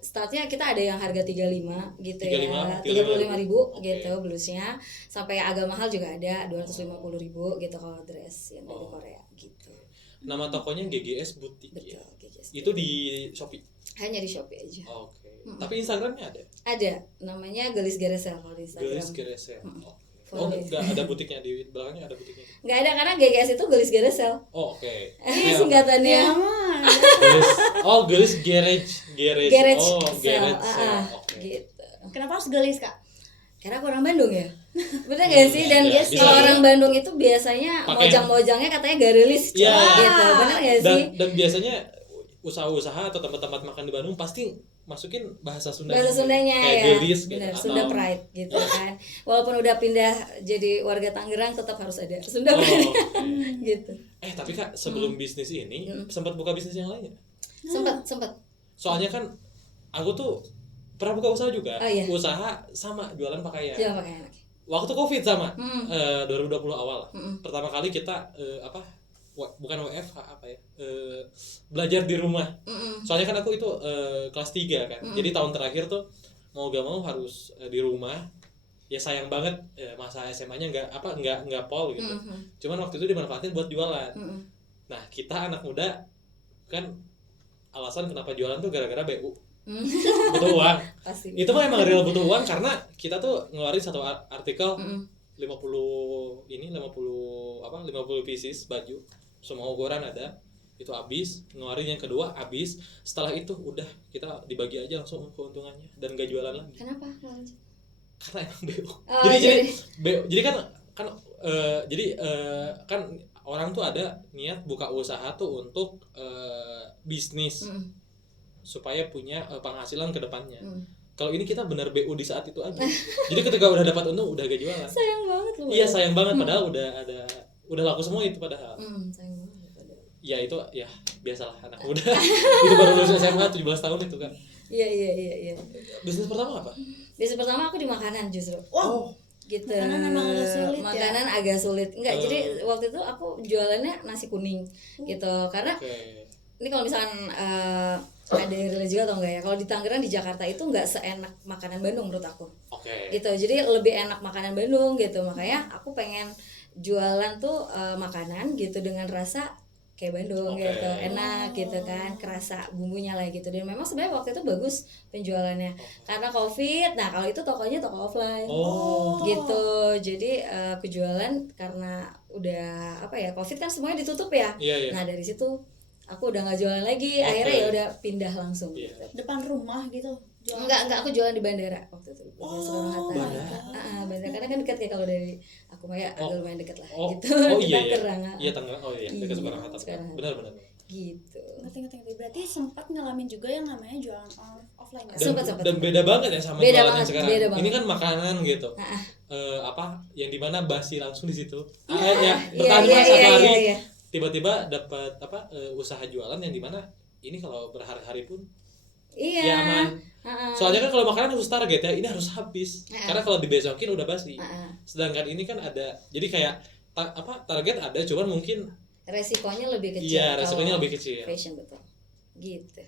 startnya kita ada yang harga 35 gitu 35, ya, 35.000 gitu blusnya, sampai agak mahal juga ada 250.000 gitu kalau dress yang dari Korea gitu. Nama tokonya GGS Boutique. Betul, ya? GGS. Itu di Shopee. Hanya di Shopee aja. Tapi Instagramnya ada? Ada, namanya Gelis Geresel kalau di Instagram. Gelis Geresel. Nggak ada butiknya di belakangnya, ada butiknya? Nggak ada, karena GGS itu Gelis Geresel. Ini singkatannya. Gelis Garage. Gitu. Kenapa harus gelis Kak? Karena aku orang Bandung ya. Bener gak sih? Dan kalau orang Bandung itu biasanya mojang-mojangnya katanya gak rilis gitu. Bener gak sih? Dan biasanya usaha-usaha atau tempat-tempat makan di Bandung pasti masukin bahasa Sundanya kayak gelis bener, Sunda Pride gitu kan. Walaupun udah pindah jadi warga Tangerang tetap harus ada Sunda Pride. Gitu. Tapi Kak, sebelum bisnis ini sempat buka bisnis yang lain? Sempat. Soalnya kan aku tuh pernah buka usaha juga. Usaha sama jualan pakaian. Jualan pakaian. Waktu Covid sama 2020 awal. Pertama kali kita bukan WFH belajar di rumah. Soalnya kan aku itu kelas 3 kan. Jadi tahun terakhir tuh mau gak mau harus di rumah. Ya sayang banget masa SMA-nya nggak pol gitu. Cuman waktu itu dimanfaatin buat jualan. Nah, kita anak muda kan alasan kenapa jualan tuh gara-gara BU. Butuh uang. Pasti. Itu mah emang real butuh uang karena kita tuh ngeluarin satu artikel 50 pieces baju semua ukuran ada, itu habis. Ngeluarin yang kedua habis. Setelah itu udah kita dibagi aja langsung keuntungannya dan gak jualan lagi. Kenapa? Karena emang BU. Jadi kan orang tuh ada niat buka usaha tuh untuk bisnis supaya punya penghasilan ke depannya. Kalau ini kita benar BU di saat itu aja. Jadi ketika udah dapat untung udah gak jualan. Sayang banget loh. Iya, sayang banget padahal udah laku semua itu padahal. Sayang banget padahal. Ya itu ya biasalah anak muda. Itu baru lulus SMA 17 tahun itu kan. Iya. Bisnis pertama apa? Bisnis pertama aku di makanan justru. Gitu. Makanan emang agak sulit. Makanan agak sulit. Enggak, jadi waktu itu aku jualannya nasi kuning gitu. Karena ini kalau misalkan ada yang relate juga atau enggak ya, kalau di Tangerang di Jakarta itu enggak seenak makanan Bandung menurut aku. Gitu. Jadi lebih enak makanan Bandung gitu. Makanya aku pengen jualan tuh makanan gitu dengan rasa kayak Bandung gitu, enak gitu kan, kerasa bumbunya lah gitu. Dan memang sebenarnya waktu itu bagus penjualannya karena Covid. Nah kalau itu tokonya toko offline gitu. Jadi aku jualan karena udah Covid kan semuanya ditutup ya. Nah dari situ aku udah nggak jualan lagi. Akhirnya ya udah pindah langsung gitu. Depan rumah gitu. Enggak, aku jualan di bandara waktu itu. Soekarno Hatta. Bandara karena kan dekat ya kalau dari aku aku mah ya agak lumayan deket lah gitu. Iya Tangerang. Iya Tangerang. Oh iya, dekat Semarang Hatta. Benar. Gitu. Ngerti. Berarti sempat ngalamin juga yang namanya jualan offline ya? Dan beda banget ya sama beda jualan banget, yang sekarang. beda banget. Ini kan makanan gitu. Apa yang dimana basi langsung di situ. Ya, bertahan satu hari. Iya. Tiba-tiba dapat usaha jualan yang dimana ini kalau berhari-hari pun iya. ya aman. Soalnya kan kalau makanan harus target ya, ini harus habis. Karena kalau dibesokin udah basi. Sedangkan ini kan ada, jadi kayak target ada, cuman mungkin resikonya lebih kecil. Iya, resikonya lebih kecil. Fashion betul. Gitu.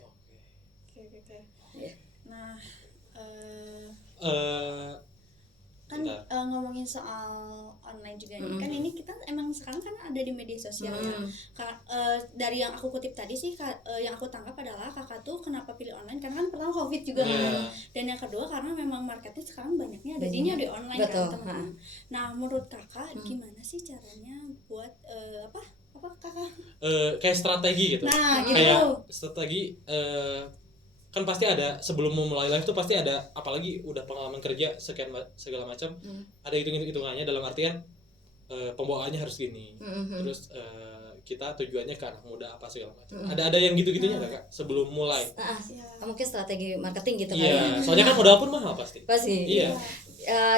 Oke. Ya. Nah, kan bentar. ngomongin soal online juga nih, kan ini kita emang sekarang kan ada di media sosial ya. Dari yang aku kutip tadi sih, yang aku tangkap adalah kakak tuh kenapa pilih online karena kan pertama COVID juga kan, dan yang kedua karena memang marketnya sekarang banyaknya adanya di online. Betul. Kan teman-teman. Nah menurut kakak gimana sih caranya buat apa kakak? Kayak strategi gitu. Nah gitu. Kayak strategi kan pasti ada sebelum memulai live tuh pasti ada, apalagi udah pengalaman kerja sekian segala macam, ada hitungannya dalam artian pembawaannya harus gini, terus kita tujuannya ke anak muda apa segala macam, ada yang gitu-gitunya nggak kak sebelum mulai? Mungkin strategi marketing gitu iya, soalnya kan modal pun mahal pasti. Iya.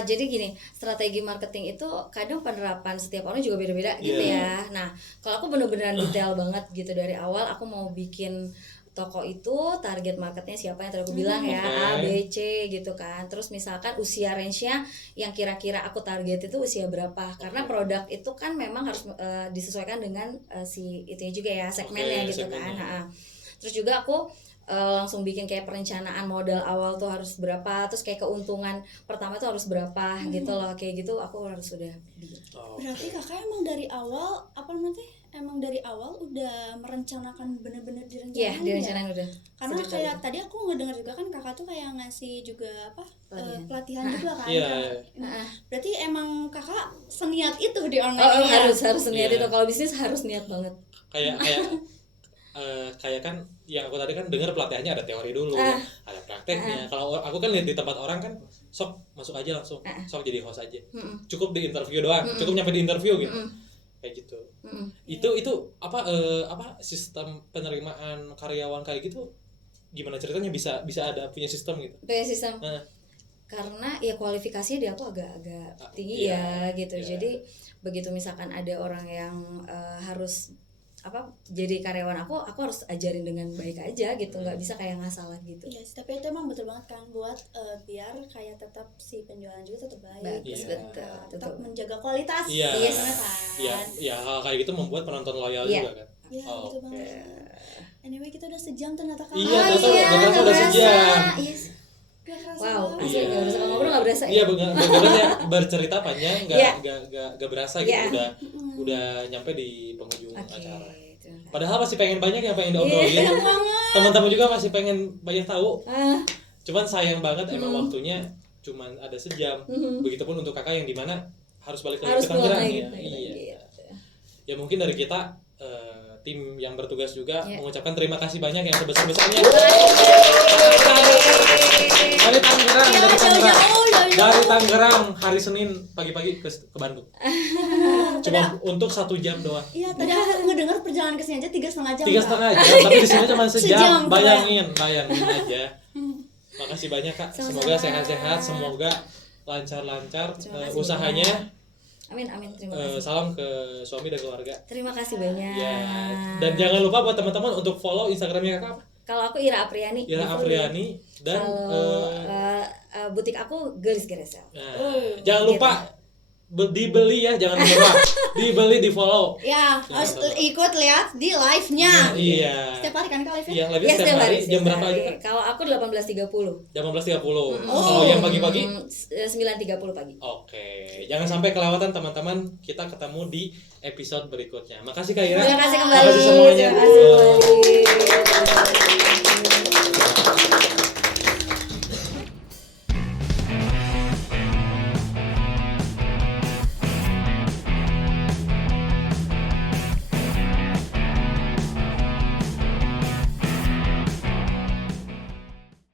Jadi gini, strategi marketing itu kadang penerapan setiap orang juga beda-beda gitu ya. Nah kalau aku bener-bener detail banget gitu dari awal, aku mau bikin toko itu target marketnya siapa yang tadi aku bilang ya, A, B, C gitu kan. Terus misalkan usia range-nya yang kira-kira aku target itu usia berapa, karena produk itu kan memang harus disesuaikan dengan si itu juga ya, segmennya gitu kan. Terus juga aku langsung bikin kayak perencanaan modal awal tuh harus berapa, terus kayak keuntungan pertama tuh harus berapa gitu loh, kayak gitu aku harus sudah bikin. Berarti kakak emang dari awal emang dari awal udah merencanakan bener-bener direncanain? Iya, direncanain udah. Karena kayak tadi aku ngedengar juga kan kakak tuh kayak ngasih juga pelatihan juga kan. Berarti emang kakak seniat itu di online. Harus niat itu, kalau bisnis harus niat banget. Kayak kan yang aku tadi kan dengar pelatihannya ada teori dulu, ada prakteknya. Kalau aku kan lihat di tempat orang kan sok masuk aja langsung, sok jadi host aja, cukup di interview doang, cukup nyampe di interview gitu, kayak gitu. Itu apa sistem penerimaan karyawan kayak gitu gimana ceritanya bisa ada punya sistem gitu? Punya sistem. Karena ya kualifikasinya di aku agak tinggi gitu. Jadi begitu misalkan ada orang yang harus jadi karyawan aku harus ajarin dengan baik aja gitu, nggak bisa kayak ngasal gitu. Iya, tapi itu emang betul banget kan, buat biar kayak tetap si penjualan juga tetap baik, tetap menjaga kualitas. Iya. Kan? Iya, hal kayak gitu membuat penonton loyal juga kan. Iya, betul banget. Anyway, kita udah sejam ternyata kan. Iya, ternyata udah sejam. Gak kerasa. Wow, asli nggak berasa, ngobrol nggak berasa. Iya, bener bercerita panjang nggak berasa gitu, udah nyampe di penghujung acara. Padahal masih pengen banyak yang pengen diobrolin. Teman-teman juga masih pengen banyak tahu. Cuman sayang banget emang waktunya cuman ada sejam. Begitupun untuk kakak yang dimana harus balik lagi ke Tangerang ya. Iya. Ya mungkin dari kita tim yang bertugas juga mengucapkan terima kasih banyak yang sebesar-besarnya. Dari Tangerang hari Senin pagi-pagi ke Bandung. Cuma untuk 1 jam doang. Iya, tadi aku ngedengar perjalanan ke sini aja 3,5 jam. 3,5 jam, tapi di sini cuma sejam. Bayangin aja. Makasih banyak Kak. Semoga sehat-sehat, semoga lancar-lancar usahanya. Amin, terima kasih. Salam ke suami dan keluarga. Terima kasih banyak. Ya. Dan jangan lupa buat teman-teman untuk follow Instagramnya Kakak apa? Kalau aku Ira Apriani. Dan butik aku Gelis Geresel. Jangan lupa dibeli ya, jangan lupa dibeli, di follow ya, harus ikut lihat di live-nya. Iya, setiap hari kan live-nya? Iya, live-nya setiap hari. Jam berapa aja Kak? Kalau aku 18.30. Jam 18.30. Kalau yang pagi-pagi 9.30 pagi. Oke, jangan sampai kelewatan teman-teman. Kita ketemu di episode berikutnya. Makasih Kak Ira. Terima kasih kembali. Makasih semuanya. Terima kasih kembali.